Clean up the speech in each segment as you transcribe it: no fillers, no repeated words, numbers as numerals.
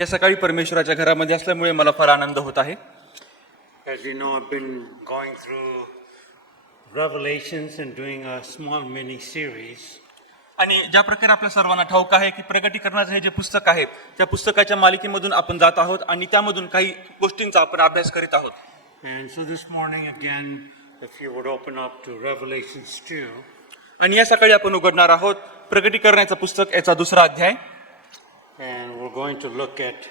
या सकाळी परमेश्वराच्या घरामध्ये असल्यामुळे मला फार आनंद होत आहे. As you know, I've been going through Revelations and doing a small mini series. आणि ज्या प्रकारे आपल्या सर्वांना ठाऊक आहे की प्रगटीकरणाचं हे जे पुस्तक आहे त्या पुस्तकाच्या मालिकेमधून आपण जात आहोत आणि त्यामधून काही गोष्टींचा आपण अभ्यास करीत आहोत. And so this morning again, if you would open up to Revelations 2, आणि या सकाळी आपण उघडणार आहोत प्रगटीकरणाचं पुस्तक याचा 2रा अध्याय. and we're going to look at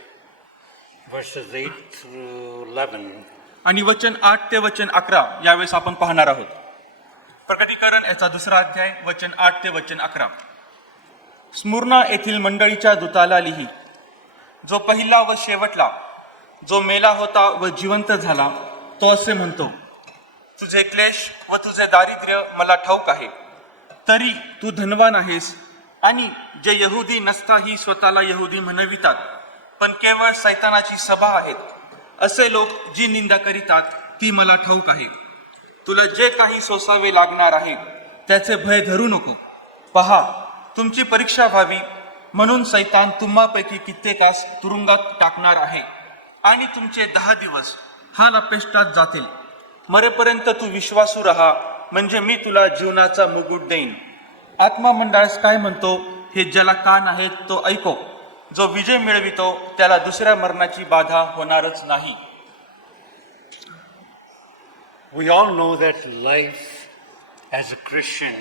verses 8 through 11. आणि वचन 8 ते वचन 11 यावेळेस आपण पाहणार आहोत. प्रकटीकरण याचा 2रा अध्याय वचन 8 ते वचन 11. स्मुर्ना येथील मंडळीच्या दूताला लिही, जो पहिला व शेवटला, जो मेला होता व जिवंत झाला, तो असे म्हणतो, तुझे क्लेश व तुझे दारिद्र्य मला ठाऊक आहे, तरी तू धनवान आहेस, आणि जे यहुदी नसताही स्वतःला यहुदी म्हणवितात पण केवळ सैतानाची सभा आहेत, असे लोक जी निंदा करीतात ती मला ठाऊक आहे. तुला जे काही सोसावे लागणार आहे त्याचे भय धरू नको. पहा, तुमची परीक्षा व्हावी म्हणून सैतान तुम्हापैकी कित्येकास तुरुंगात टाकणार आहे, आणि तुमचे 10 दिवस हाल अपेष्टात जातील. मरेपर्यंत तू विश्वासू राहा, म्हणजे मी तुला जीवनाचा मुकुट देईन. आत्मा मंडळास काय म्हणतो हे ज्याला कान आहेत तो ऐको. जो विजय मिळवितो त्याला दुसऱ्या मरणाची बाधा होणारच नाही. We all know that life as a Christian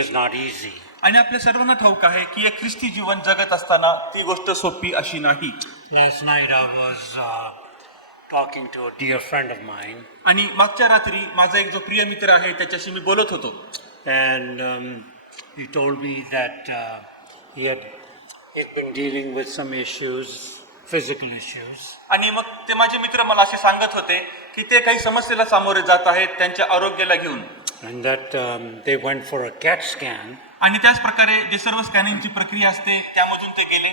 is not easy. आणि आपल्या सर्वांना ठाऊक आहे की एक ख्रिस्ती जीवन जगत असताना ती गोष्ट सोपी अशी नाही. Last night I was talking to a dear friend of mine, आणि मागच्या रात्री माझा एक जो प्रिय मित्र आहे त्याच्याशी मी बोलत होतो. and he told me that he'd been dealing with some issues, physical issues. आणि मग ते माझे मित्र मला असे सांगत होते की ते काही समस्येला सामोरे जात आहेत त्यांच्या आरोग्याला घेऊन. And that they went for a CAT scan, आणि त्याच प्रकारे जे सर्व स्कॅनिंगची प्रक्रिया असते त्यामधून ते गेले.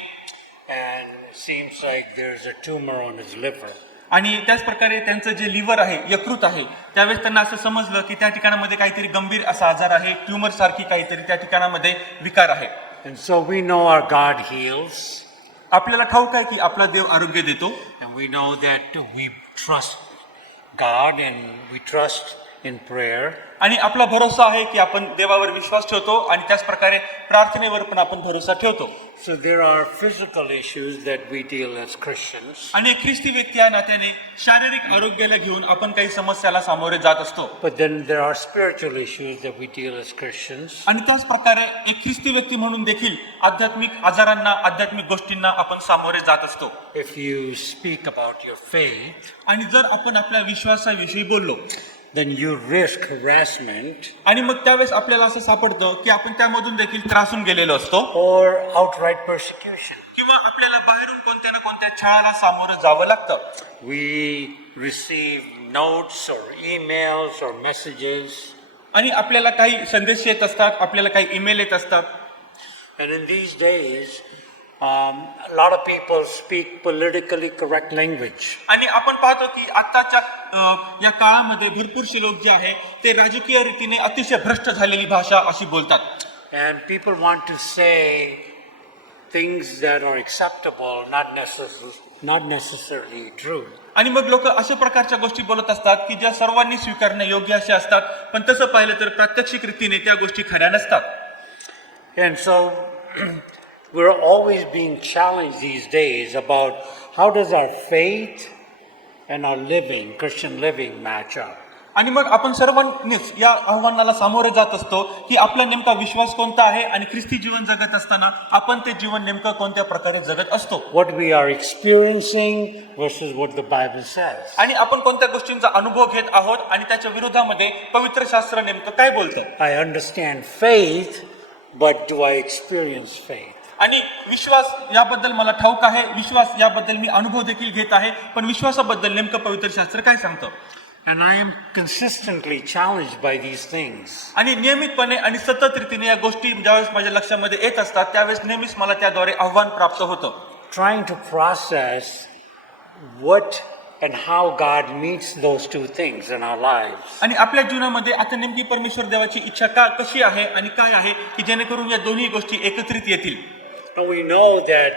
and it seems like there's a tumor on his liver. आणि त्याच प्रकारे त्यांचं जे लिव्हर आहे, यकृत आहे, त्यावेळेस त्यांना असं समजलं की त्या ठिकाणामध्ये काहीतरी गंभीर असा आजार आहे, ट्यूमर सारखी काहीतरी त्या ठिकाणामध्ये विकार आहे. And so we know our God heals, आपल्याला ठाऊक आहे की आपला देव आरोग्य देतो, and we know that we trust God and we trust in prayer. आणि आपला भरोसा आहे की आपण देवावर विश्वास ठेवतो आणि त्याच प्रकारे प्रार्थनेवर पण आपण भरोसा ठेवतो. So there are physical issues that we deal as Christians. आणि एक ख्रिस्ती व्यक्ती या नात्याने शारीरिक आरोग्याला घेऊन आपण काही समस्याला सामोरे जात असतो. But then there are spiritual issues that we deal as Christians. आणि त्याच प्रकारे एक ख्रिस्ती व्यक्ती म्हणून देखील आध्यात्मिक आजारांना, आध्यात्मिक गोष्टींना आपण सामोरे जात असतो. If you speak about your faith, आणि जर आपण आपल्या विश्वासाविषयी बोललो then you risk harassment आणि मग त्यावेळेस आपल्याला असं सापडतं की आपण त्यामधून देखील त्रासून गेलेलो असतो, or outright persecution. किंवा आपल्याला बाहेरून कोणत्या ना कोणत्या छळाला सामोरं जावं लागतं. We receive notes or emails or messages, आणि आपल्याला काही संदेश येत असतात, आपल्याला काही ईमेल येत असतात. and in these days a lot of people speak politically correct language. आणि आपण पाहतो की आताच्या या काळामध्ये भरपूरसे लोक जे आहे ते राजकीय रीतीने अतिशय भ्रष्ट झालेली भाषा अशी बोलतात. And people want to say things that are acceptable, not necessarily true. आणि मग लोक अशा प्रकारच्या गोष्टी बोलत असतात की ज्या सर्वांनी स्वीकारणे योग्य असे असतात, पण तसं पाहिलं तर प्रात्यक्षिक रीतीने त्या गोष्टी खऱ्या नसतात. And so we're always being challenged these days about how does our faith and our living, Christian living, match up. आणि मग आपण सर्वांनीच या आव्हानाला सामोरे जात असतो की आपला नेमका विश्वास कोणता आहे आणि ख्रिस्ती जीवन जगत असताना आपण ते जीवन नेमकं कोणत्या प्रकारे जगत असतो. What we are experiencing versus what the Bible says. आणि आपण कोणत्या गोष्टींचा अनुभव घेत आहोत आणि त्याच्या विरोधामध्ये पवित्र शास्त्र नेमकं काय बोलतं. I understand faith, but do I experience faith? आणि विश्वास याबद्दल मला ठाऊक आहे, विश्वास याबद्दल मी अनुभव देखील घेत आहे, पण विश्वासाबद्दल नेमकं पवित्र शास्त्र काय सांगतं. And I am consistently challenged by these things. आणि नियमितपणे आणि सतत रीतीने या गोष्टी ज्यावेळेस माझ्या लक्षामध्ये येत असतात त्यावेळेस नेहमीच मला त्याद्वारे आव्हान प्राप्त होतं. Trying to process what and how God meets those two things in our lives. आणि आपल्या जीवनामध्ये आता नेमकी परमेश्वर देवाची इच्छा कशी आहे आणि काय आहे की जेणेकरून या दोन्ही गोष्टी एकत्रित येतील. And we know that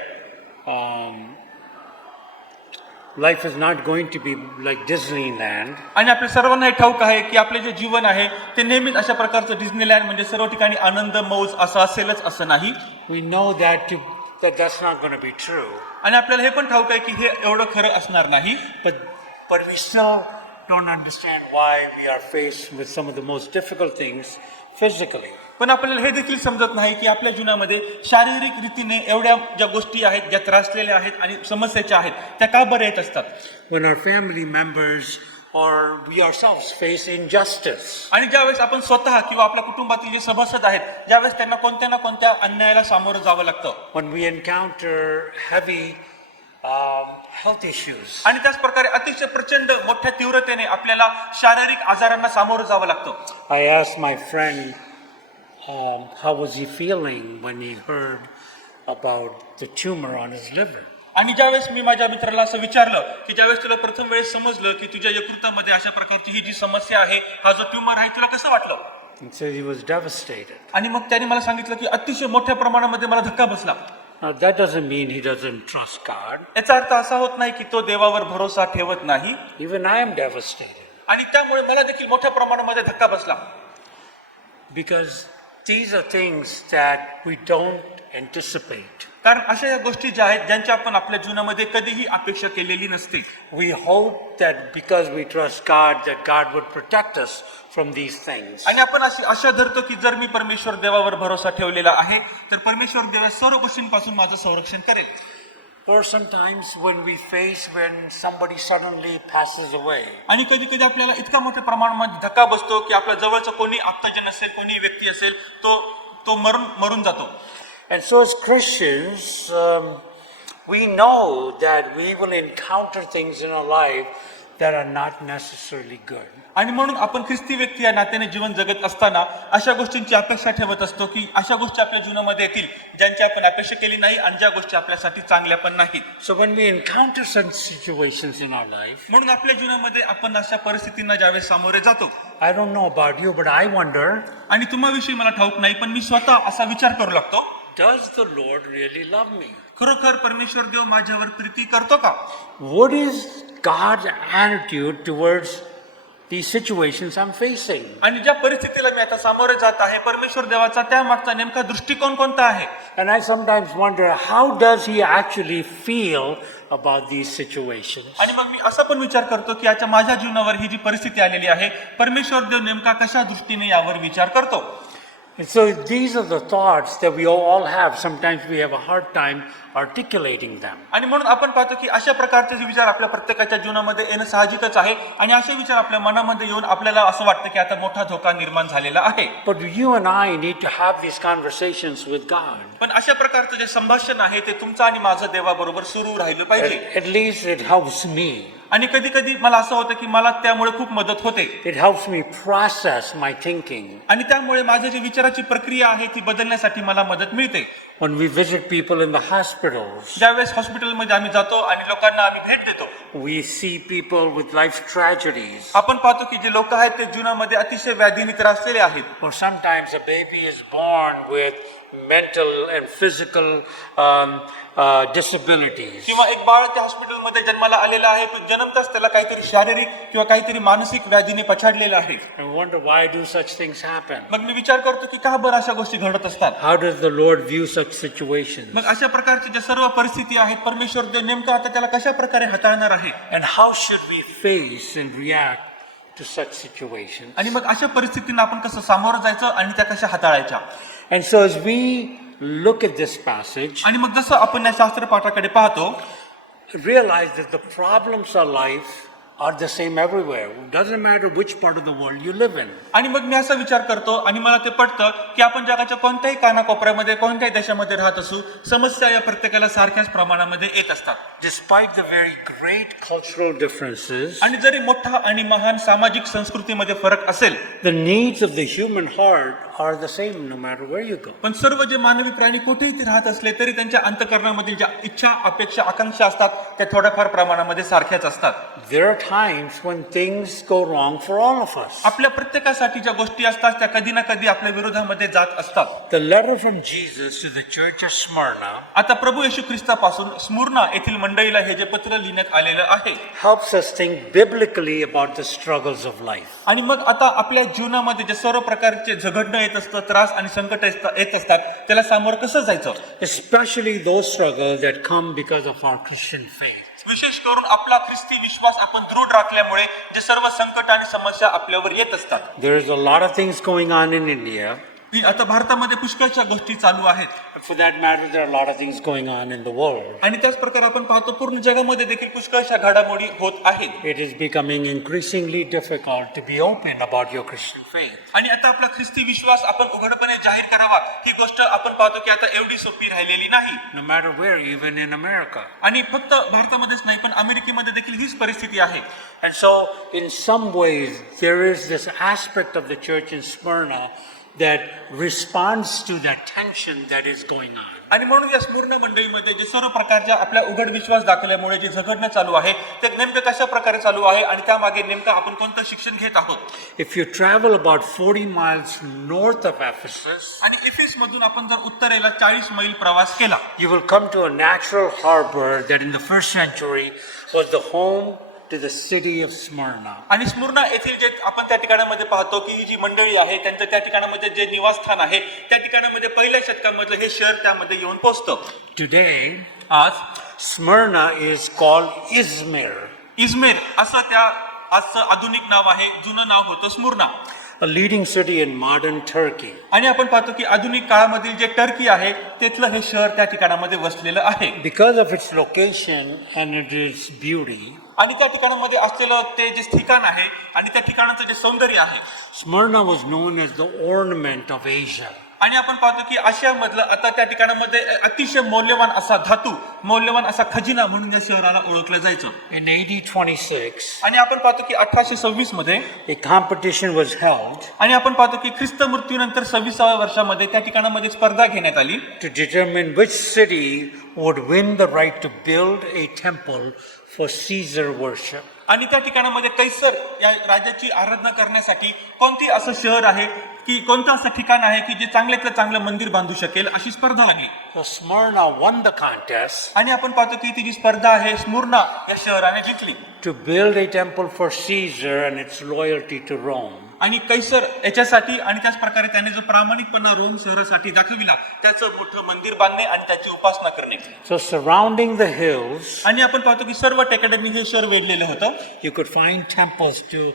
Life is not going to be like Disneyland. आणि आपल्या सर्वांना हे ठाऊक आहे की आपले जे जीवन आहे ते नेहमीच अशा प्रकारचं डिस्नीलँड म्हणजे सर्व ठिकाणी आनंद मौज असं असेलच असं नाही. We know that's not going to be true. आणि आपल्याला हे पण ठाऊक आहे की हे एवढं खरं असणार नाही. But we still don't understand why we are faced with some of the most difficult things physically. पण आपल्याला हे देखील समजत नाही की आपल्या जीवनामध्ये शारीरिक रीतीने एवढ्या ज्या गोष्टी आहेत ज्या त्रासलेल्या आहेत आणि समस्याच्या आहेत त्या का बरं येत असतात. When our family members or we ourselves face injustice. आणि ज्यावेळेस आपण स्वतः किंवा आपल्या कुटुंबातील जे सभासद आहेत ज्यावेळेस त्यांना कोणत्या ना कोणत्या अन्यायाला सामोरं जावं लागतं. When we encounter heavy health issues. आणि त्याच प्रकारे अतिशय प्रचंड मोठ्या तीव्रतेने आपल्याला शारीरिक आजारांना सामोरं जावं लागतं. I asked my friend how was he feeling when he heard about the tumor on his liver. आणि ज्यावेळेस मी माझ्या मित्राला असं विचारलं की ज्यावेळेस तुला प्रथम वेळेस समजलं की तुझ्या यकृतामध्ये अशा प्रकारची ही जी समस्या आहे हा जो ट्यूमर आहे तुला कसं वाटलं. He said he was devastated. आणि मग त्याने मला सांगितलं की अतिशय मोठ्या प्रमाणामध्ये मला धक्का बसला. Now that doesn't mean he doesn't trust God. याचा अर्थ असा होत नाही की तो देवावर भरोसा ठेवत नाही. Even I am devastated. आणि त्यामुळे मला देखील मोठ्या प्रमाणामध्ये धक्का बसला. Because these are things that we don't anticipate. कारण अशा या गोष्टी ज्या आहेत ज्यांची आपण आपल्या जीवनामध्ये कधीही अपेक्षा केलेली नसते. We hope that because we trust God, that God would protect us from these things. आणि आपण अशी आशा धरतो की जर मी परमेश्वर देवावर भरोसा ठेवलेला आहे तर परमेश्वर देव सर्व गोष्टींपासून माझं संरक्षण करेल. Or sometimes when somebody suddenly passes away. आणि कधी कधी आपल्याला इतका मोठ्या प्रमाणामध्ये धक्का बसतो की आपल्या जवळचं कोणी आप्तजन असेल कोणी व्यक्ती असेल तो मरून जातो. And so as Christians, we know that we will encounter things in our life that are not necessarily good. आणि म्हणून आपण ख्रिस्ती व्यक्ती या नात्याने जीवन जगत असताना अशा गोष्टींची अपेक्षा ठेवत असतो की अशा गोष्टी आपल्या जीवनामध्ये येतील ज्यांची आपण अपेक्षा केली नाही आणि ज्या गोष्टी आपल्यासाठी चांगल्या पण नाहीत. So when we encounter such situations in our life, म्हणून आपल्या जीवनामध्ये आपण अशा परिस्थितींना ज्यावेळेस सामोरे जातो. I don't know about you, but I wonder, आणि तुम्हाविषयी मला ठाऊक नाही पण मी स्वतः असा विचार करू लागतो. does the Lord really love me? खरोखर परमेश्वर देव माझ्यावर प्रीती करतो का. What is God's attitude towards these situations I'm facing? आणि ज्या परिस्थितीला मी आता सामोरे जात आहे परमेश्वर देवाचा त्या मागचा नेमका दृष्टिकोन कोणता आहे. And I sometimes wonder, how does he actually feel about these situations? आणि मग मी असा पण विचार करतो की आता माझ्या जीवनावर ही जी परिस्थिती आलेली आहे परमेश्वर देव नेमका कशा दृष्टीने यावर विचार करतो. And so these are the thoughts that we all have. Sometimes we have a hard time articulating them. आणि म्हणून आपण पाहतो की अशा प्रकारचे जे विचार आपल्या प्रत्येकाच्या जीवनामध्ये येणं साहजिकच आहे आणि असे विचार आपल्या मनामध्ये येऊन आपल्याला असं वाटतं की आता मोठा धोका निर्माण झालेला आहे. But you and I need to have these conversations with God. पण अशा प्रकारचं जे संभाषण आहे ते तुमचं आणि माझं देवाबरोबर सुरू राहिलं पाहिजे. At least it helps me. आणि कधी कधी मला असं होतं की मला त्यामुळे खूप मदत होते. It helps me process my thinking. आणि त्यामुळे माझी जी विचाराची प्रक्रिया आहे ती बदलण्यासाठी मला मदत मिळते. When we visit people in the hospitals, ज्यावेळेस हॉस्पिटलमध्ये आम्ही जातो आणि लोकांना आम्ही भेट देतो we see people with life tragedies. आपण पाहतो की जे लोक आहेत ते जीवनामध्ये अतिशय व्याधीने त्रासलेले आहेत. Or sometimes a baby is born with mental and physical disabilities. किंवा एक बाळ त्या हॉस्पिटलमध्ये जन्माला आलेला आहे पण जन्मताच त्याला काहीतरी शारीरिक किंवा काहीतरी मानसिक व्याधीने पछाडलेलं आहे. I wonder, why do such things happen? मग मी विचार करतो की का बरं अशा गोष्टी घडत असतात. How does the Lord view such situations? मग अशा प्रकारच्या ज्या सर्व परिस्थिती आहेत परमेश्वर देव नेमका आता त्याला कशा प्रकारे हाताळणार आहे. And how should we face and react to such situations? आणि मग अशा परिस्थितींना आपण कसं सामोरं जायचं आणि त्या कशा हाताळायच्या. And so as we look at this passage, आणि मग जसं आपण या शास्त्रपाठाकडे पाहतो realize that the problems of life are the same everywhere. It doesn't matter which part of the world you live in. आणि मग मी असा विचार करतो आणि मला ते पटतं की आपण जगाच्या कोणत्याही कानाकोपऱ्यामध्ये कोणत्याही देशामध्ये राहत असू समस्या या प्रत्येकाला सारख्याच प्रमाणामध्ये येत असतात. Despite the very great cultural differences, आणि जरी मोठा आणि महान सामाजिक संस्कृतीमध्ये फरक असेल the needs of the human heart are the same no matter where you go. पण सर्व जे मानवी प्राणी कुठेही ते राहत असले तरी त्यांच्या अंतःकरणामधील ज्या इच्छा, अपेक्षा, आकांक्षा असतात त्या थोड्याफार प्रमाणामध्ये सारख्याच असतात. There are times when things go wrong for all of us. आपल्या प्रत्येकासाठी ज्या गोष्टी असतात त्या कधी ना कधी आपल्या विरोधामध्ये जात असतात. The letter from Jesus to the church of Smyrna आता प्रभू येशू ख्रिस्तापासून स्मुर्ना येथील मंडळीला हे जे पत्र लिहिण्यात आलेलं आहे helps us think biblically about the struggles of life. आणि मग आता आपल्या जीवनामध्ये जे सर्व प्रकारचे झगडणं येत असतं, त्रास आणि संकट येत असतात त्याला सामोरं कसं जायचं. Especially those struggles that come because of our Christian faith. विशेष करून आपला ख्रिस्ती विश्वास आपण दृढ राखल्यामुळे जे सर्व संकट आणि समस्या आपल्यावर येत असतात. There is a lot of things going on in India. आता भारतामध्ये पुष्कळशा गोष्टी चालू आहेत But for that matter, there are a lot of things going on in the world. आणि त्याच प्रकारे आपण पाहतो पूर्ण जगामध्ये देखील पुष्कळशा घडामोडी होत आहेत. It is becoming increasingly difficult to be open about your Christian faith. आणि आता आपला ख्रिस्ती विश्वास आपण उघडपणे जाहीर करावा ही गोष्ट आपण पाहतो की आता एवढी सोपी राहिलेली नाही. No matter where, even in America. आणि फक्त भारतामध्येच नाही पण अमेरिकेमध्ये देखील हीच परिस्थिती आहे. And so, in some ways, there is this aspect of the church in Smyrna that responds to that tension that is going on. आणि म्हणून या स्मुर्ना मंडळीमध्ये जे सर्व प्रकारच्या आपल्या उघड विश्वास दाखवल्यामुळे जे झगडणं चालू आहे ते नेमकं कशा प्रकारे चालू आहे आणि त्यामागे नेमकं आपण कोणतं शिक्षण घेत आहोत. If you travel about 40 miles north of Ephesus, आणि इफिस मधून आपण जर उत्तरेला 40 मैल प्रवास केला you will come to a natural harbor that in the first century was the home to the city of Smyrna. आणि स्मुर्ना येथील जे आपण त्या ठिकाणामध्ये पाहतो की ही जी मंडळी आहे त्यांचं त्या ठिकाणामध्ये जे निवासस्थान आहे त्या ठिकाणामध्ये पहिल्या शतकामधलं हे शहर त्यामध्ये येऊन पोहोचतं. Today, आज Smyrna is called Izmir, इजमेर असं त्या आजचं आधुनिक नाव आहे, जुनं नाव होतं स्मुर्ना. a leading city in modern Turkey. आणि आपण पाहतो की आधुनिक काळामधील जे टर्की आहे तिथलं हे शहर त्या ठिकाणामध्ये वसलेलं आहे. Because of its location and its beauty, आणि त्या ठिकाणामध्ये असलेलं ते जे ठिकाण आहे आणि त्या ठिकाणाचं जे सौंदर्य आहे Smyrna was known as the ornament of Asia. आणि आपण पाहतो की आशियामधलं आता त्या ठिकाणामध्ये अतिशय मौल्यवान असा धातू, मौल्यवान असा खजिना म्हणून या शहराला ओळखलं जायचं. In AD 26, आणि आपण पाहतो की 1826 मध्ये a competition was held आणि आपण पाहतो की ख्रिस्त मृत्यूनंतर 26व्या वर्षामध्ये त्या ठिकाणामध्ये स्पर्धा घेण्यात आली to determine which city would win the right to build a temple for Caesar worship. आणि त्या ठिकाणामध्ये कैसर या राजाची आराधना करण्यासाठी कोणती असं शहर आहे की कोणतं असं ठिकाण आहे की जे चांगल्यातलं चांगलं मंदिर बांधू शकेल अशी स्पर्धा लागली. So Smyrna won the contest आणि आपण पाहतो की ती जी स्पर्धा आहे स्मुर्ना या शहराने जिंकली to build a temple for Caesar and its loyalty to Rome. आणि कैसर याच्यासाठी आणि त्याच प्रकारे त्याने जो प्रामाणिकपणा रोम शहरासाठी दाखविला त्याचं मोठं मंदिर बांधणे आणि त्याची उपासना करणे. So surrounding the hills, आणि आपण पाहतो की सर्व टेकड्यांनी हे शहर वेढलेलं होतं you could find temples to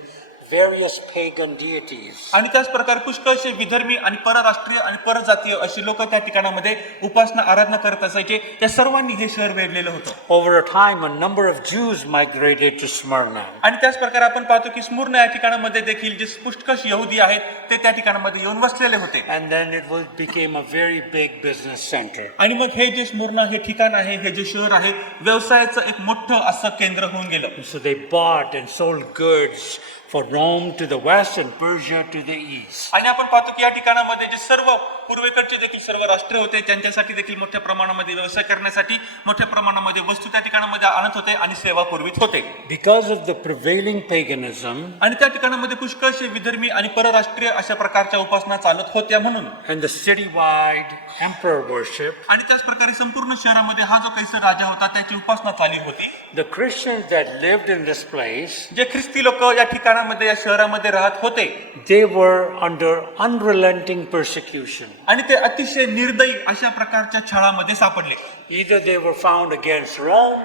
various pagan deities. आणि त्याच प्रकारे पुष्कळशे विधर्मी आणि परराष्ट्रीय आणि परजातीय अशी लोक त्या ठिकाणामध्ये उपासना आराधना करत असायचे. त्या सर्वांनी हे शहर वेढलेलं होतं. Over a time, a number of Jews migrated to Smyrna. आणि त्याच प्रकारे आपण पाहतो की स्मुर्ना या ठिकाणामध्ये देखील जे पुष्कळ यहुदी आहेत ते त्या ठिकाणामध्ये येऊन वसलेले होते. And then it became a very big business center. आणि मग हे जे स्मुर्ना हे ठिकाण आहे, हे जे शहर आहे, व्यवसायाचं एक मोठं असं केंद्र होऊन गेलं. So they bought and sold goods for Rome to the west and Persia to the east. आणि आपण पाहतो की या ठिकाणामध्ये जे सर्व पूर्वेकडचे देखील सर्व राष्ट्र होते त्यांच्यासाठी देखील मोठ्या प्रमाणामध्ये व्यवसाय करण्यासाठी मोठ्या प्रमाणामध्ये वस्तू त्या ठिकाणामध्ये आणत होते आणि सेवा पुरवित होते. Because of the prevailing paganism आणि त्या ठिकाणामध्ये पुष्कळशे विधर्मी आणि परराष्ट्रीय अशा प्रकारच्या उपासना चालत होत्या म्हणून and the citywide emperor worship, आणि त्याच प्रकारे संपूर्ण शहरामध्ये हा जो कैसर राजा होता त्याची उपासना चालू होती. the Christians that lived in this place, जे ख्रिस्ती लोक या ठिकाणामध्ये या शहरामध्ये राहत होते they were under unrelenting persecution. आणि ते अतिशय निर्दयी अशा प्रकारच्या छळामध्ये सापडले. Either they were found against Rome,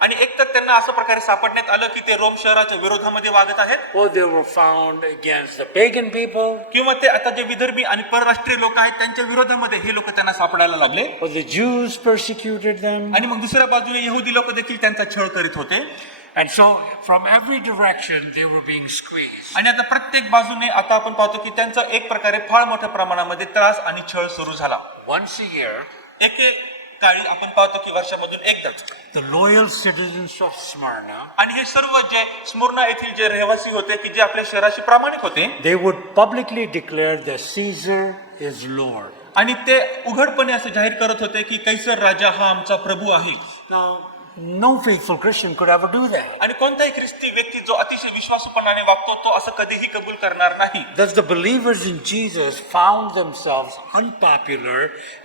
आणि एक तर त्यांना असं प्रकारे सापडण्यात आलं की ते रोम शहराच्या विरोधामध्ये वागत आहेत or they were found against the pagan people, किंवा ते आता जे विधर्मी आणि परराष्ट्रीय लोक आहेत त्यांच्या विरोधामध्ये हे लोक त्यांना सापडायला लागले. or the Jews persecuted them. आणि मग दुसऱ्या बाजूने यहुदी लोक देखील त्यांचा छळ करीत होते. And so from every direction they were being squeezed. आणि आता प्रत्येक बाजूने आता आपण पाहतो की त्यांचा एक प्रकारे फार मोठ्या प्रमाणामध्ये त्रास आणि छळ सुरू झाला. Once a year, एक काळी आपण पाहतो की वर्षामधून एकदाच. The loyal citizens of Smyrna, आणि हे सर्व जे स्मुर्ना येथील जे रहिवासी होते की जे आपल्या शहराशी प्रामाणिक होते they would publicly declare that Caesar is Lord. आणि ते उघडपणे असं जाहीर करत होते की कैसर राजा हा आमचा प्रभू आहे. Now, no faithful Christian could ever do that. आणि कोणताही ख्रिस्ती व्यक्ती जो अतिशय विश्वासूपणाने वागतो तो असं कधीही कबूल करणार नाही. Thus, the believers in Jesus found themselves unpopular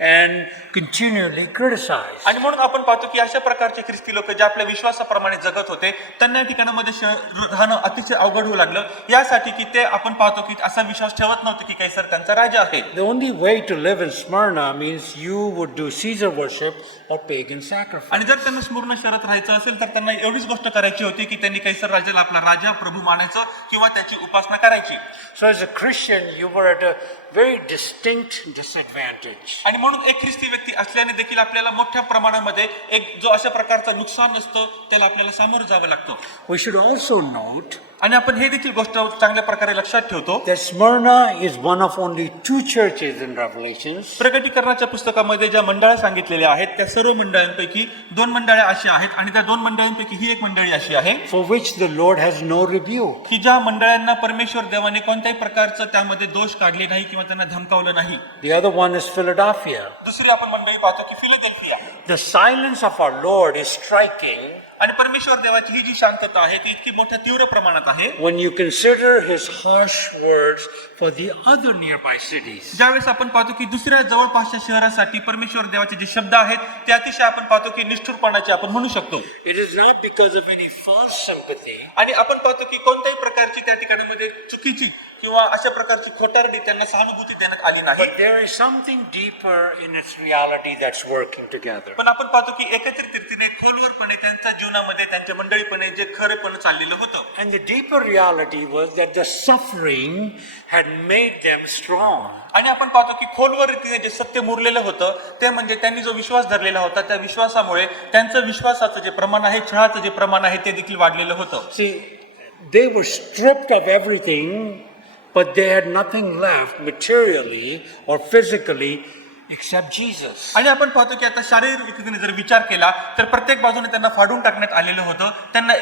and continually criticized. आणि म्हणून आपण पाहतो की अशा प्रकारचे ख्रिस्ती लोक जे आपल्या विश्वासाप्रमाणे जगत होते त्यांना या ठिकाणामध्ये राहणं अतिशय अवघड होऊ लागलं, यासाठी की ते आपण पाहतो की असा विश्वास ठेवत नव्हते की कैसर त्यांचा राजा आहे. The only way to live in Smyrna means you would do Caesar worship or pagan sacrifice. आणि जर त्यांना स्मुर्ण शहरात राहायचं असेल तर त्यांना एवढीच गोष्ट करायची होती की त्यांनी कैसर राजाला आपला राजा प्रभू मानायचं किंवा त्याची उपासना करायची. So, as a Christian, you were at a very distinct disadvantage. आणि म्हणून एक ख्रिस्ती व्यक्ती असल्याने देखील आपल्याला मोठ्या प्रमाणामध्ये एक जो अशा प्रकारचा नुकसान असतो त्याला आपल्याला सामोरं जावं लागतं. We should also note आणि आपण हे देखील गोष्ट चांगल्या प्रकारे लक्षात ठेवतो. that Smyrna is one of only 2 churches in Revelations प्रकटीकरणाच्या पुस्तकामध्ये ज्या मंडळ्या सांगितलेल्या आहेत त्या सर्व मंडळांपैकी 2 मंडळ्या अशी आहेत आणि त्या 2 मंडळांपैकी ही एक मंडळी अशी आहे for which the Lord has no rebuke. की ज्या मंडळांना परमेश्वर देवाने कोणत्याही प्रकारचं त्यामध्ये दोष काढले नाही किंवा त्यांना धमकावलं नाही. The other one is Philadelphia. दुसरी आपण मंडळी पाहतो की Philadelphia. The silence of our Lord is striking आणि परमेश्वर देवाची ही जी शांतता आहे ती इतकी मोठ्या तीव्र प्रमाणात आहे when you consider his harsh words for the other nearby cities. ज्यावेळेस आपण पाहतो की दुसऱ्या जवळपासच्या शहरासाठी परमेश्वर देवाचे जे शब्द आहेत ते अतिशय आपण पाहतो की निष्ठुरपणाचे आपण म्हणू शकतो. It is not because of any false sympathy, आणि आपण पाहतो की कोणत्याही प्रकारची त्या ठिकाणामध्ये चुकीची किंवा अशा प्रकारची खोटारडी त्यांना सहानुभूती देण्यात आली नाही. but there is something deeper in its reality that's working together. पण आपण पाहतो की एकत्रित रीतीने खोलवरपणे त्यांच्या जीवनामध्ये त्यांच्या मंडळीपणे जे खरेपण चाललेलं होतं. And the deeper reality was that the suffering had made them strong. आणि आपण पाहतो की खोलवर रीतीने जे सत्य मुरलेलं होतं ते म्हणजे त्यांनी जो विश्वास धरलेला होता त्या विश्वासामुळे त्यांचं विश्वासाचं जे प्रमाण आहे, छळाचं जे प्रमाण आहे ते देखील वाढलेलं होतं. See, they were stripped of everything, but they had nothing left materially or physically except Jesus. आणि आपण पाहतो की आता शारीरिक रीतीने जर विचार केला तर प्रत्येक बाजूने त्यांना फाडून टाकण्यात आलेलं होतं, त्यांना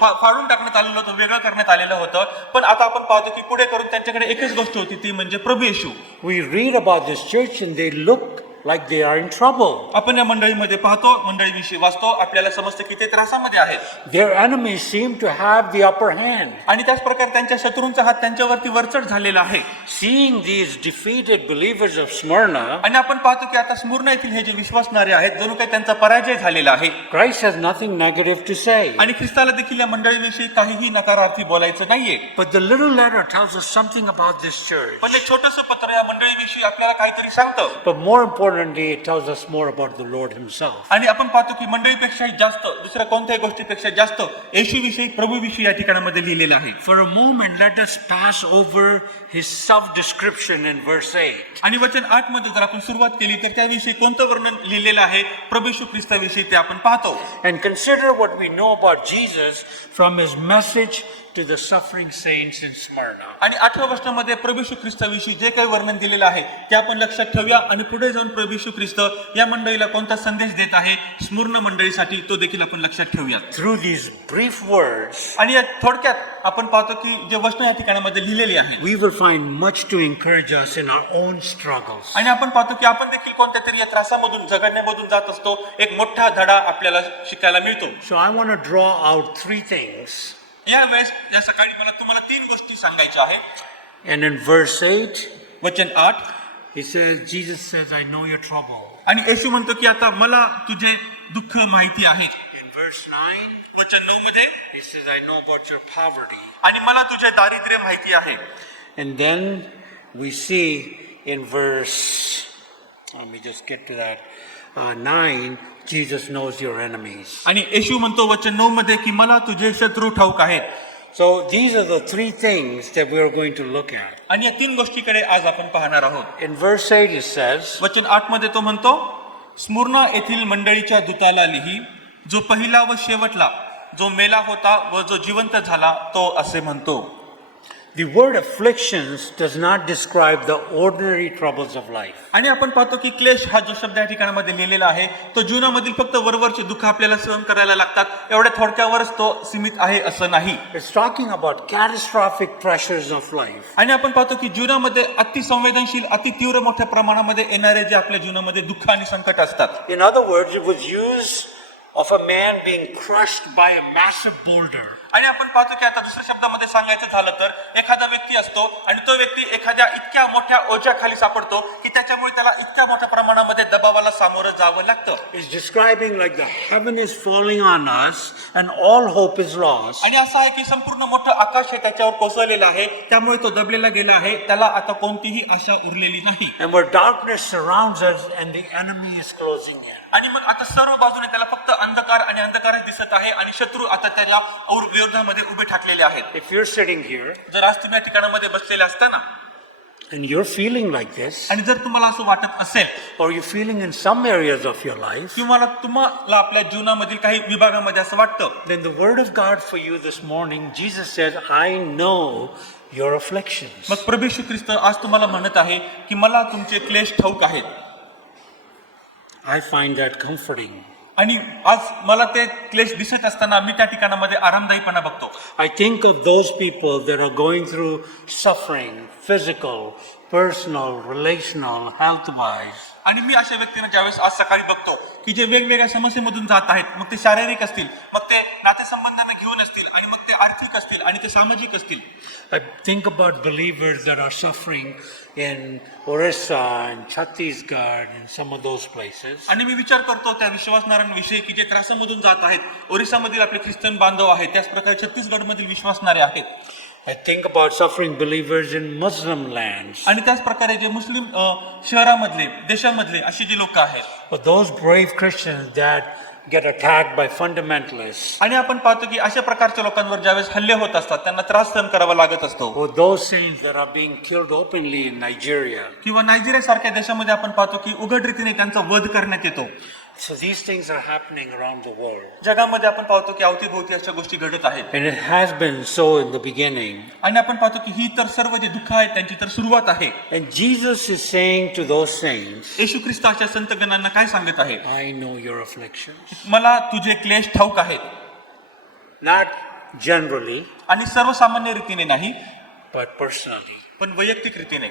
फाडून टाकण्यात आलेलं होतं, वेगळं करण्यात आलेलं होतं. पण आता आपण पाहतो की पुढे करून त्यांच्याकडे एकच गोष्ट होती ती म्हणजे प्रभू येशू. We read about this church and they look like they are in trouble. आपण या मंडळीमध्ये पाहतो, मंडळीविषयी वाचतो, आपल्याला समजतं की ते त्रासामध्ये आहेत. Their enemies seem to have the upper hand. आणि त्याच प्रकारे त्यांच्या शत्रूंचा हात त्यांच्यावरती वरचढ झालेला आहे. Seeing these defeated believers of Smyrna, आणि आपण पाहतो की आता स्मुर्ना येथील हे जे विश्वासणारे आहेत जणू काही त्यांचा पराजय झालेला आहे. Christ has nothing negative to say. आणि ख्रिस्ताला देखील या मंडळीविषयी काहीही नकारार्थी बोलायचं नाहीये. But the little letter tells us something about this church. पण एक छोटंसं पत्र या मंडळीविषयी आपल्याला काहीतरी सांगतं. But more importantly, it tells us more about the Lord himself. आणि आपण पाहतो की मंडळीपेक्षाही जास्त दुसऱ्या कोणत्याही गोष्टीपेक्षा जास्त येशूविषयी, प्रभूविषयी या ठिकाणामध्ये लिहिलेलं आहे. For a moment, let us pass over his self-description in verse 8. आणि वचन 8 मध्ये जर आपण सुरुवात केली तर त्याविषयी कोणतं वर्णन लिहिलेलं आहे प्रभू येशू ख्रिस्ताविषयी ते आपण पाहतो. And consider what we know about Jesus from his message to the suffering saints in Smyrna. आणि 8व्या वचनामध्ये प्रभू येशू ख्रिस्ताविषयी जे काही वर्णन दिलेलं आहे ते आपण लक्षात ठेवूया आणि पुढे जाऊन प्रभू येशू ख्रिस्त या मंडळीला कोणता संदेश देत आहे स्मुर्ण मंडळीसाठी तो देखील आपण लक्षात ठेवूया. Through these brief words, आणि या थोडक्यात आपण पाहतो की जे वचन या ठिकाणामध्ये लिहिलेली आहे we will find much to encourage us in our own struggles. आणि आपण पाहतो की आपण देखील कोणत्या तरी या त्रासामधून झगडण्यामधून जात असतो. एक मोठा धडा आपल्याला शिकायला मिळतो. So I want to draw out 3 things. यावेळेस या सकाळी मला तुम्हाला 3 गोष्टी सांगायच्या आहेत. And in verse 8, वचन 8 Jesus says, I know your trouble. आणि येशू म्हणतो की आता मला तुझे दुःख माहिती आहे. In verse 9, वचन 9 मध्ये he says, I know about your poverty. आणि मला तुझे दारिद्र्य माहिती आहे. And then we see in verse, let me just get to that, 9, Jesus knows your enemies. आणि येशू म्हणतो वचन 9 मध्ये की मला तुझे शत्रू ठाऊक आहेत. So these are the 3 things that we are going to look at. आणि या 3 गोष्टीकडे आज आपण पाहणार आहोत. In verse 8 it says, वचन 8 मध्ये तो म्हणतो स्मुर्ना येथील मंडळीच्या दूताला लिही, जो पहिला व शेवटला, जो मेला होता व जो जिवंत झाला, तो असे म्हणतो. The word afflictions does not describe the ordinary troubles of life. आणि आपण पाहतो की क्लेश हा जो शब्द या ठिकाणामध्ये लिहिलेला आहे तो जीवनामधील फक्त वरवरचे दुःख आपल्याला सहन करायला लागतात एवढ्या थोडक्यावरच तो सीमित आहे असं नाही. It's talking about catastrophic pressures of life. आणि आपण पाहतो की जीवनामध्ये अतिसंवेदनशील अति तीव्र मोठ्या प्रमाणामध्ये येणारे जे आपल्या जीवनामध्ये दुःख आणि संकट असतात. In other words, it was used of a man being crushed by a massive boulder. आणि आपण पाहतो की आता दुसऱ्या शब्दामध्ये सांगायचं झालं तर एखादा व्यक्ती असतो आणि तो व्यक्ती एखाद्या इतक्या मोठ्या ओझ्याखाली सापडतो की त्याच्यामुळे त्याला इतक्या मोठ्या प्रमाणामध्ये दबावाला सामोरं जावं लागतं. It's describing like the heaven is falling on us and all hope is lost. आणि असं आहे की संपूर्ण मोठं आकाश हे त्याच्यावर कोसळलेलं आहे त्यामुळे तो दबलेला गेला आहे त्याला आता कोणतीही आशा उरलेली नाही. And where darkness surrounds us and the enemy is closing in. आणि मग आता सर्व बाजूने त्याला फक्त अंधकार आणि अंधकारच दिसत आहे आणि शत्रू आता त्याच्या विरोधामध्ये उभे ठाकलेले आहेत. If you're sitting here जर आज तुम्ही या ठिकाणामध्ये बसलेले असताना and you're feeling like this, आणि जर तुम्हाला असं वाटत असेल or you're feeling in some areas of your life, तुम्हाला आपल्या जीवनामधील काही विभागामध्ये असं वाटतं, then the word of God for you this morning, Jesus says, I know your afflictions. मग प्रभू येशू ख्रिस्त आज तुम्हाला म्हणत आहे की मला तुमचे क्लेश ठाऊक आहेत. I find that comforting. आणि आज मला ते क्लेश दिसत असताना मी त्या ठिकाणामध्ये आरामदायीपणा बघतो. I think of those people that are going through suffering, physical, personal, relational, health-wise. आणि मी अशा व्यक्तींना ज्यावेळेस आज सकाळी बघतो की जे वेगवेगळ्या समस्येमधून जात आहेत, मग ते शारीरिक असतील, मग ते नातेसंबंधांना घेऊन असतील, आणि मग ते आर्थिक असतील, आणि ते सामाजिक असतील. I think about believers that are suffering in Orissa and Chhattisgarh and some of those places. आणि मी विचार करतो त्या विश्वासणाऱ्यांविषयी की जे त्रासामधून जात आहेत. ओरिसामधील आपले ख्रिश्चन बांधव आहेत, त्याच प्रकारे छत्तीसगडमधील विश्वासणारे आहेत. I think about suffering believers in Muslim lands. आणि त्याच प्रकारे जे मुस्लिम शहरामधले देशामधले अशी जी लोक आहेत. But those brave Christians that get attacked by fundamentalists, आणि आपण पाहतो की अशा प्रकारच्या लोकांवर ज्यावेळेस हल्ले होत असतात त्यांना त्रास सहन करावा लागत असतो. or those saints that are being killed openly in Nigeria. किंवा नायजेरिया सारख्या देशामध्ये आपण पाहतो की उघड रीतीने त्यांचा वध करण्यात येतो. So these things are happening around the world. जगामध्ये आपण पाहतो की अवतीभोवती अशा गोष्टी घडत आहेत. And it has been so in the beginning. आणि आपण पाहतो की ही तर सर्व जे दुःख आहेत त्यांची तर सुरुवात आहे. And Jesus is saying to those saints, येशू ख्रिस्त अशा संतगणांना काय सांगत आहे? I know your afflictions. मला तुझे क्लेश ठाऊक आहेत. Not generally, आणि सर्वसामान्य रीतीने नाही, but personally. पण वैयक्तिक रीतीने.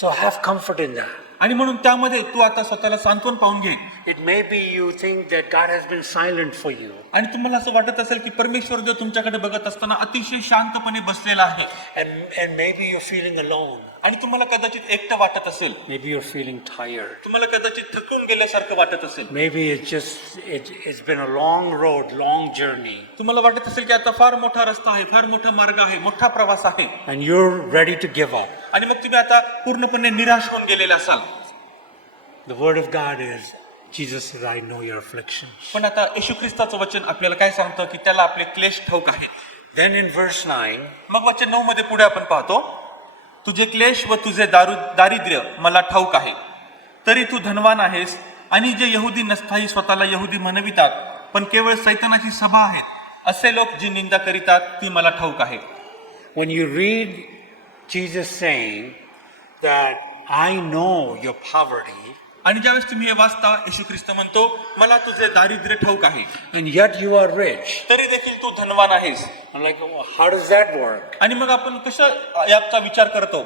So have comfort in that. आणि म्हणून त्यामध्ये तू आता स्वतःला सांत्वन पाहून घे. It may be you think that God has been silent for you. आणि तुम्हाला असं वाटत असेल की परमेश्वर जो तुमच्याकडे बघत असताना अतिशय शांतपणे बसलेला आहे. And maybe you're feeling alone. आणि तुम्हाला कदाचित एकटं वाटत असेल. Maybe you're feeling tired. तुम्हाला कदाचित थकून गेल्यासारखं वाटत असेल. Maybe it's been a long road, long journey. तुम्हाला वाटत असेल की आता फार मोठा रस्ता आहे, फार मोठा मार्ग आहे, मोठा प्रवास आहे. And you're ready to give up. आणि मग तुम्ही आता पूर्णपणे निराश होऊन गेलेले असाल. The word of God is, Jesus says, I know your afflictions. पण आता येशू ख्रिस्ताचं वचन आपल्याला काय सांगतं की त्याला आपले क्लेश ठाऊक आहेत. Then in verse 9, मग वचन 9 मध्ये पुढे आपण पाहतो, तुझे क्लेश व तुझे दारिद्र्य मला ठाऊक आहे. तरी तू धनवान आहेस. आणि जे यहुदी नसताही स्वतःला यहुदी म्हणवितात पण केवळ सैतानाची सभा आहेत असे लोक जी निंदा करीतात ती मला ठाऊक आहे. when you read Jesus saying that I know your poverty, आणि ज्यावेळेस तुम्ही हे वाचता, येशू ख्रिस्त म्हणतो मला तुझे दारिद्र्य ठाऊक आहे and yet you are rich. तरी देखील तू धनवान आहेस. I'm like, oh, how does that work? आणि मग आपण कसं याचा विचार करतो?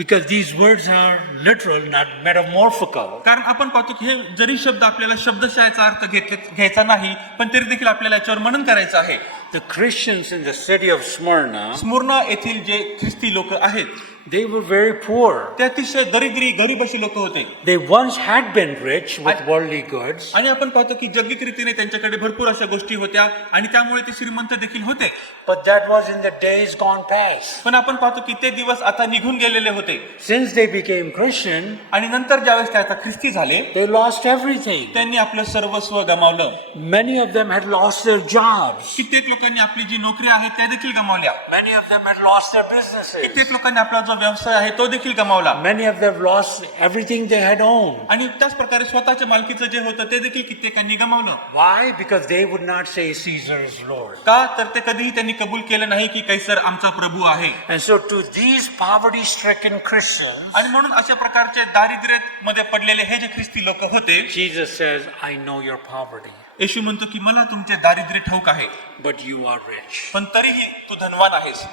Because these words are literal, not metamorphical. कारण आपण पाहतो की हे जरी शब्द आपल्याला शब्दशःचा अर्थ घ्यायचा नाही, पण तरी देखील आपल्याला याच्यावर मनन करायचं आहे. The Christians in the city of Smyrna, स्मुर्ना येथील जे ख्रिस्ती लोक आहेत, they were very poor. ते अतिशय दरिद्री गरीब अशी लोक होते. They once had been rich with worldly goods, आणि आपण पाहतो की जगिक रीतीने त्यांच्याकडे भरपूर अशा गोष्टी होत्या आणि त्यामुळे ते श्रीमंत देखील होते. but that was in the days gone past. पण आपण पाहतो की ते दिवस आता निघून गेलेले होते. Since they became Christian, आणि नंतर ज्यावेळेस ते आता ख्रिस्ती झाले, they lost everything. त्यांनी आपलं सर्वस्व गमावलं. Many of them had lost their jobs. कित्येक लोकांनी आपली जी नोकरी आहे त्या देखील गमावल्या. Many of them had lost their businesses. कित्येक लोकांनी आपला जो जो व्यवसाय आहे तो देखील गमावला Many of them lost everything they had owned. आणि त्याच प्रकारे स्वतःच्या मालकीचं जे होतं ते देखील कित्येकांनी गमावलं. Why? Because they would not say Caesar is Lord. का तर ते कधीही त्यांनी कबूल केलं नाही की कैसर आमचा प्रभू आहे. And so to these poverty-stricken Christians, आणि म्हणून अशा प्रकारचे दारिद्र्य मध्ये पडलेले हे जे ख्रिस्ती लोक होते, Jesus says, I know your poverty, येशू म्हणतो की मला तुमचे दारिद्र्य ठाऊक आहे, but you are rich. पण तरीही तू धनवान आहेस.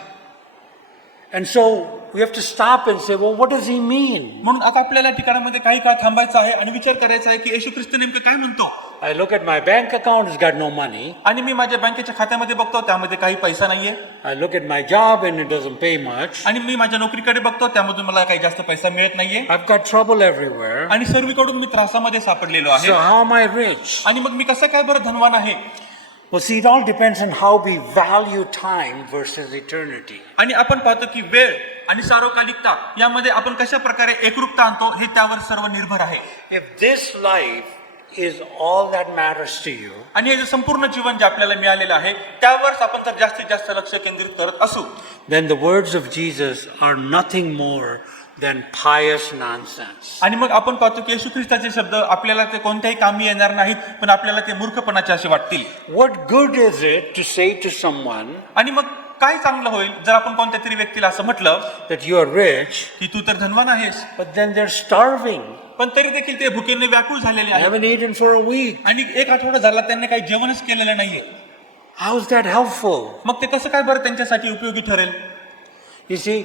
And so we have to stop and say, well, what does he mean? म्हणून आता आपल्याला ठिकाणामध्ये काही काळ थांबायचं आहे आणि विचार करायचा आहे की येशू ख्रिस्त नेमकं काय म्हणतो. I look at my bank account, it's got no money. आणि मी माझ्या बँकेच्या खात्यामध्ये बघतो त्यामध्ये काही पैसा नाहीये. I look at my job and it doesn't pay much. आणि मी माझ्या नोकरीकडे बघतो त्यामधून मला काही जास्त पैसा मिळत नाहीये. I've got trouble everywhere. आणि सर्वीकडून मी त्रासामध्ये सापडलेलो आहे. So how am I rich? आणि मग मी कसं काय बरं धनवान आहे. Well, see, it all depends on how we value time versus eternity. आणि आपण पाहतो की वेळ आणि सार्वकालिकता यामध्ये आपण कशा प्रकारे एकरूपता आणतो हे त्यावर सर्व निर्भर आहे. If this life is all that matters to you, आणि हे जे संपूर्ण जीवन जे आपल्याला मिळालेलं आहे त्यावर आपण जर जास्तीत जास्त लक्ष केंद्रित करत असू, then the words of Jesus are nothing more than pious nonsense. आणि मग आपण पाहतो की येशू ख्रिस्ताचे शब्द आपल्याला ते कोणत्याही कामी येणार नाहीत, पण आपल्याला ते मूर्खपणाचे असे वाटतील. What good is it to say to someone आणि मग काय चांगलं होईल जर आपण कोणत्या तरी व्यक्तीला असं म्हटलं that you are rich, की तू तर धनवान आहेस, but then they're starving, पण तरी देखील ते भुकेने व्याकुळ झालेले they आहेत haven't eaten for a week? आणि एक आठवडा झाला त्यांनी काही जेवणच केलेलं नाहीये. How is that helpful? मग ते कसं काय बरं त्यांच्यासाठी उपयोगी ठरेल. You see,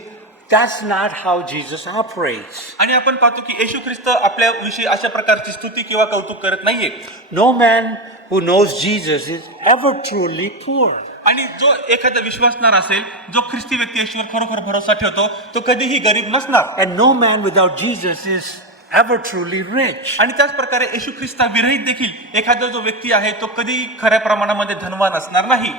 that's not how Jesus operates. आणि आपण पाहतो की येशू ख्रिस्त आपल्या विषयी अशा प्रकारची स्तुती किंवा कौतुक करत नाहीये. No man who knows Jesus is ever truly poor. आणि जो एखादा विश्वासणार असेल, जो ख्रिस्ती व्यक्ती येशूवर खरोखर भरोसा ठेवतो, तो कधीही गरीब नसणार. And no man without Jesus is ever truly rich. आणि त्याच प्रकारे येशू ख्रिस्ता विरहित देखील एखादा जो व्यक्ती आहे तो कधीही खऱ्या प्रमाणामध्ये धनवान असणार नाही.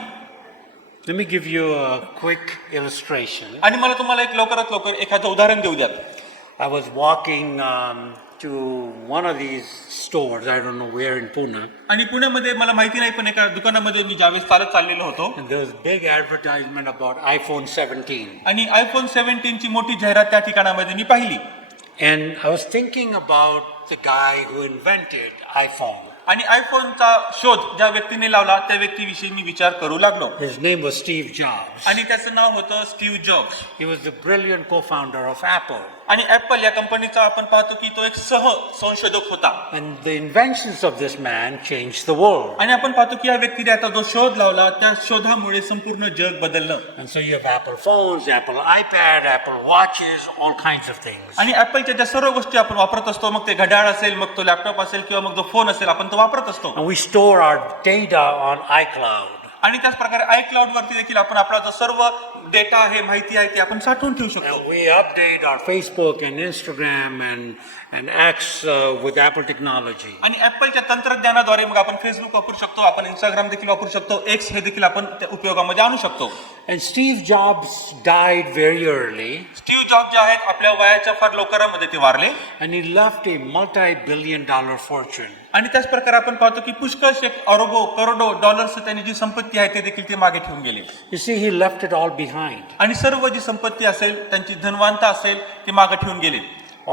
Let me give you a quick illustration. आणि मला तुम्हाला एक लवकरात लवकर एखादं उदाहरण देऊ द्या. I was walking to one of these stores, I don't know where in Pune, आणि पुण्यामध्ये मला माहिती नाही पण एका दुकानामध्ये मी ज्यावेळेस चालत चाललेलो होतो and there was big advertisement about iPhone 17. आणि आयफोन 17 ची मोठी जाहिरात त्या ठिकाणामध्ये मी पाहिली. And I was thinking about the guy who invented iPhone. आणि आयफोनचा शोध ज्या व्यक्तीने लावला त्या व्यक्तीविषयी मी विचार करू लागलो. His name was Steve Jobs. आणि त्याचं नाव होतं Steve jobs. He was the brilliant co-founder of Apple. आणि ऍपल या कंपनीचा आपण पाहतो की तो एक सह संशोधक होता. And the inventions of this man changed the world. आणि आपण पाहतो की या व्यक्तीने आता जो शोध लावला त्या शोधामुळे संपूर्ण जग बदललं. And so you have Apple phones, Apple iPad, Apple watches, all kinds of things. आणि ऍपलच्या ज्या सर्व गोष्टी आपण वापरत असतो, मग ते घड्याळ असेल, मग तो लॅपटॉप असेल किंवा मग जो फोन असेल, आपण तो वापरत असतो. And we store our data on iCloud. आणि त्याच प्रकारे आयक्लाउड वरती देखील आपण आपला जो सर्व डेटा आहे, माहिती आहे ती आपण साठवून ठेवू शकतो. And we update our Facebook and Instagram and X with Apple technology. आणि ऍपलच्या तंत्रज्ञानाद्वारे मग आपण फेसबुक वापरू शकतो, आपण इंस्टाग्राम देखील वापरू शकतो, एक्स हे देखील आपण त्या उपयोगामध्ये आणू शकतो. And Steve Jobs died very early. Steve job जे आहेत आपल्या वयाच्या फार लवकरामध्ये ते वारले. And he left a multi-billion-dollar fortune. आणि त्याच प्रकारे आपण पाहतो की पुष्कळ अरबो करोडो डॉलर्स त्यांनी जी संपत्ती आहे ते देखील ते मागे ठेवून गेले. You see, he left it all behind. आणि सर्व जी संपत्ती असेल, त्यांची धनवानता असेल, ते मागे ठेवून गेले.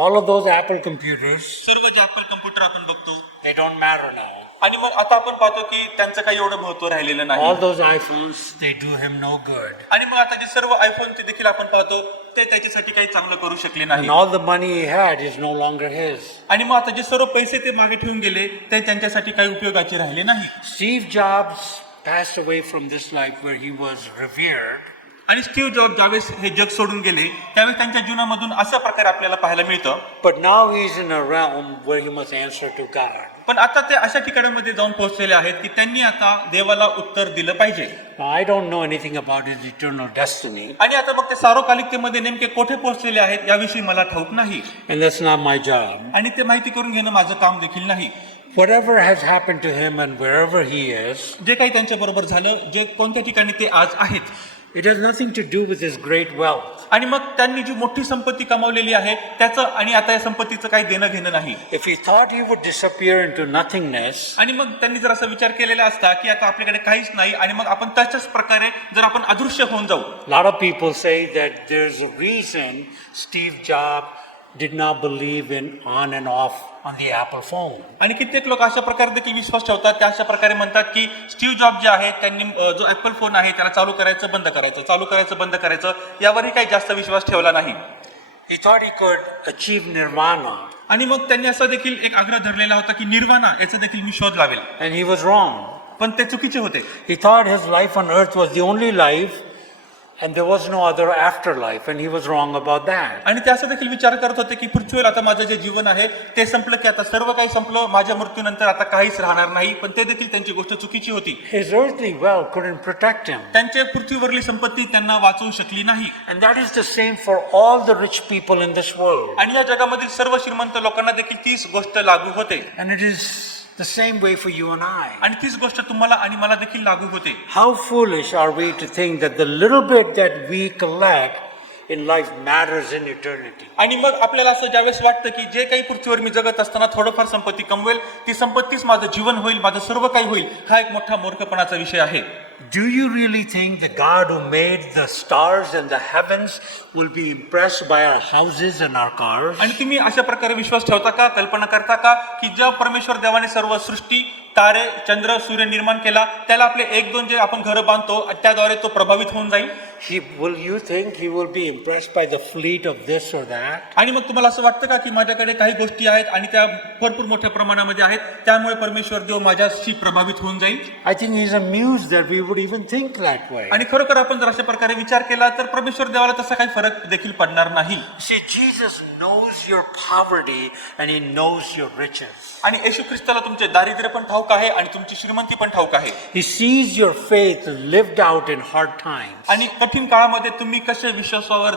All of those Apple computers, सर्व जे ऍपल कम्प्युटर आपण बघतो, they don't matter now. आणि मग आता आपण पाहतो की त्यांचं काही एवढं महत्व राहिलेलं नाही. All those iPhones, they do him no good. आणि मग आता जे सर्व आयफोनचे देखील आपण पाहतो ते त्याच्यासाठी काही चांगलं करू शकले नाही. And all the money he had is no longer his. आणि मग आता जे सर्व पैसे ते मागे ठेवून गेले ते त्यांच्यासाठी काही उपयोगाचे राहिले नाही. Steve Jobs passed away from this life where he was revered. आणि स्टीव्ह जॉब ज्यावेळेस हे जग सोडून गेले त्यावेळेस त्यांच्या जीवनामधून अशा प्रकारे आपल्याला पाहायला मिळतं. But now he's in a realm where he must answer to God. पण आता ते अशा ठिकाणामध्ये जाऊन पोहोचलेले आहेत की त्यांनी आता देवाला उत्तर दिलं पाहिजे. Now, I don't know anything about his eternal destiny, आणि आता मग ते सार्वकालिकतेमध्ये नेमके कोठे पोहोचलेले आहेत याविषयी मला ठाऊक नाही. and that's not my job. आणि ते माहिती करून घेणं माझं काम देखील नाही. Whatever has happened to him and wherever he is, जे काही त्यांच्या बरोबर झालं, जे कोणत्या ठिकाणी ते आज आहेत, it has nothing to do with his great wealth. आणि मग त्यांनी जी मोठी संपत्ती कमावलेली आहे त्याचं आणि आता या संपत्तीचं काही देणं घेणं नाही. If he thought he would disappear into nothingness, आणि मग त्यांनी जर असा विचार केलेला असता की आता आपल्याकडे काहीच नाही आणि मग आपण तशाच प्रकारे जर आपण अदृश्य होऊन जाऊ. a lot of people say that there's a reason Steve Jobs did not believe in on and off on the Apple phone. आणि कित्येक लोक अशा प्रकारे देखील विश्वास ठेवतात, त्या अशा प्रकारे म्हणतात की स्टीव्ह जॉब जे आहे त्यांनी जो ऍपल फोन आहे त्याला चालू करायचं बंद करायचं, चालू करायचं बंद करायचं, यावरही काही जास्त विश्वास ठेवला नाही. He thought he could achieve nirvana, आणि मग त्यांनी असा देखील एक आग्रह धरलेला होता की निर्वाणा याचा देखील मी शोध लावेल, and he was wrong. पण ते चुकीचे होते. He thought his life on earth was the only life and there was no other afterlife, and he was wrong about that. आणि ते असं देखील विचार करत होते की पृथ्वीवर आता माझं जे जीवन आहे ते संपलं, की आता सर्व काही संपलं, माझ्या मृत्यूनंतर आता काहीच राहणार नाही. पण ते देखील त्यांची गोष्ट चुकीची होती. His earthly wealth couldn't protect him. त्यांचे पृथ्वीवरली संपत्ती त्यांना वाचवू शकली नाही. And that is the same for all the rich people in this world. आणि या जगामधील सर्व श्रीमंत लोकांना देखील तीच गोष्ट लागू होते. And it is the same way for you and I. आणि तीच गोष्ट तुम्हाला आणि मला देखील लागू होते. How foolish are we to think that the little bit that we collect in life matters in eternity. आणि मग आपल्याला असं ज्यावेळेस वाटतं की जे काही पृथ्वीवर मी जगत असताना थोडंफार संपत्ती कमवेल, ती संपत्तीच माझं जीवन होईल, माझं सर्व काही होईल, हा एक मोठा मूर्खपणाचा विषय आहे. Do you really think the God who made the stars and the heavens will be impressed by our houses and our cars? आणि तुम्ही अशा प्रकारे विश्वास ठेवता का, कल्पना करता का की ज्या परमेश्वर देवाने सर्व सृष्टी, तारे, चंद्र, सूर्य निर्माण केला, त्याला आपले एक दोन जे आपण घरं बांधतो त्याद्वारे तो प्रभावित होऊन जाईल? Will you think he will be impressed by the fleet of this or that? आणि मग तुम्हाला असं वाटतं का की माझ्याकडे काही गोष्टी आहेत आणि त्या भरपूर मोठ्या प्रमाणामध्ये आहेत, त्यामुळे परमेश्वर देव माझ्याशी प्रभावित होऊन जाईल? I think he's amused that we would even think that way. आणि खरोखर आपण जर अशा प्रकारे विचार केला तर परमेश्वर देवाला तसा काही फरक देखील पडणार नाही. See, Jesus knows your poverty and he knows your riches. आणि येशू ख्रिस्ताला तुमचे दारिद्र्य पण ठाऊक आहे आणि तुमची श्रीमंती पण ठाऊक आहे. He sees your faith lived out in hard times. आणि कठीण काळामध्ये तुम्ही कसे विश्वासावर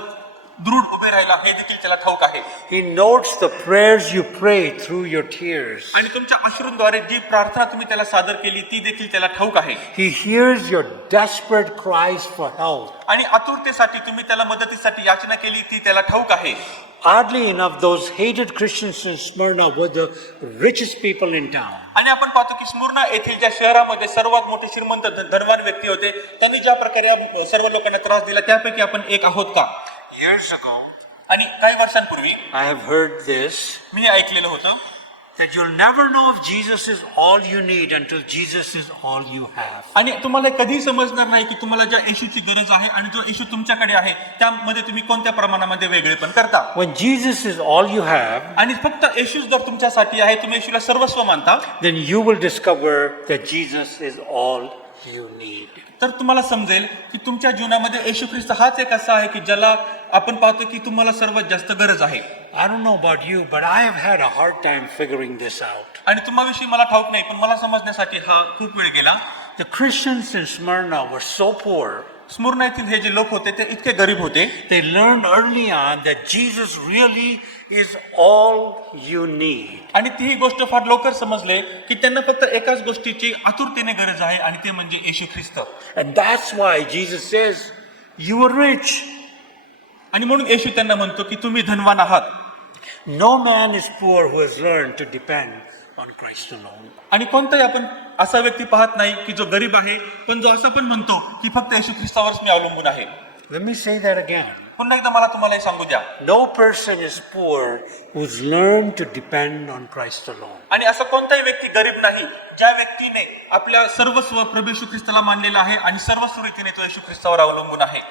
दृढ उभे राहिला हे देखील त्याला ठाऊक आहे. He notes the prayers you pray through your tears. आणि तुमच्या अश्रूंद्वारे जी प्रार्थना तुम्ही त्याला सादर केली ती देखील त्याला ठाऊक आहे. He hears your desperate cries for help. आणि आतुरतेसाठी तुम्ही त्याला मदतीसाठी याचना केली ती त्याला ठाऊक आहे. Oddly enough, those hated Christians in Smyrna were the richest people in town. आणि आपण पाहतो की स्मुर्ना येथील ज्या शहरामध्ये सर्वात मोठे श्रीमंत धनवान व्यक्ती होते, त्यांनी ज्या प्रकारे या सर्व लोकांना त्रास दिला त्यापैकी आपण एक आहोत का? Years ago, आणि काही वर्षांपूर्वी I have heard this, मी हे ऐकलेलं होतं that you'll never know if Jesus is all you need until Jesus is all you have. आणि तुम्हाला कधीही समजणार नाही की तुम्हाला ज्या येशूची गरज आहे आणि जो येशू तुमच्याकडे आहे त्यामध्ये तुम्ही कोणत्या प्रमाणामध्ये वेगळे पण करता. When Jesus is all you have, आणि फक्त येशूच जर तुमच्यासाठी आहे, तुम्ही येशूला सर्वस्व मानता, then you will discover that Jesus is all you need. तर तुम्हाला समजेल की तुमच्या जीवनामध्ये येशू ख्रिस्त हाच एक असा आहे की ज्याला आपण पाहतो की तुम्हाला सर्वात जास्त गरज आहे. I don't know about you, but I have had a hard time figuring this out. आणि तुम्हाविषयी मला ठाऊक नाही, पण मला समजण्यासाठी हा खूप वेळ गेला. The Christians in Smyrna were so poor, स्मुर्ना येथील हे जे लोक होते ते इतके गरीब होते, they learned early on that Jesus really is all you need. आणि ती ही गोष्ट फार लवकर समजले की त्यांना फक्त एकाच गोष्टीची आतुरतेने गरज आहे आणि ते म्हणजे येशू ख्रिस्त. And that's why Jesus says, you are rich. आणि म्हणून येशू त्यांना म्हणतो की तुम्ही धनवान आहात. No man is poor who has learned to depend on Christ alone. आणि कोणताही आपण असा व्यक्ती पाहत नाही की जो गरीब आहे पण जो असं पण म्हणतो की फक्त येशू ख्रिस्तावरच मी अवलंबून आहे. Let me say that again. पुन्हा एकदा मला तुम्हाला हे सांगू द्या, No person is poor who's learned to depend on Christ alone. आणि असं कोणताही व्यक्ती गरीब नाही ज्या व्यक्तीने आपल्या सर्वस्व प्रभू येशू ख्रिस्ताला मानलेलं आहे आणि सर्वस्व रीतीने तो येशू ख्रिस्तावर अवलंबून आहे.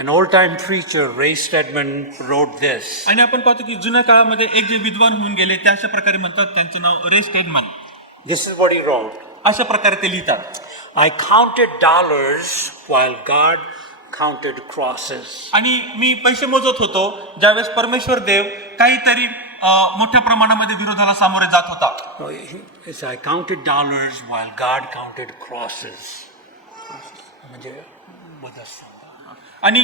An old-time preacher, Ray Stedman, wrote this. आणि आपण पाहतो की जुन्या काळामध्ये एक जे विद्वान होऊन गेले ते अशा प्रकारे म्हणतात, त्यांचं नाव रे स्टेडमन. This is what he wrote. अशा प्रकारे ते लिहितात, I counted dollars while God counted crosses. आणि मी पैसे मोजत होतो ज्यावेळेस परमेश्वर देव काहीतरी मोठ्या प्रमाणामध्ये विरोधाला सामोरे जात होता. No, it's I counted dollars while God counted crosses. म्हणजे आणि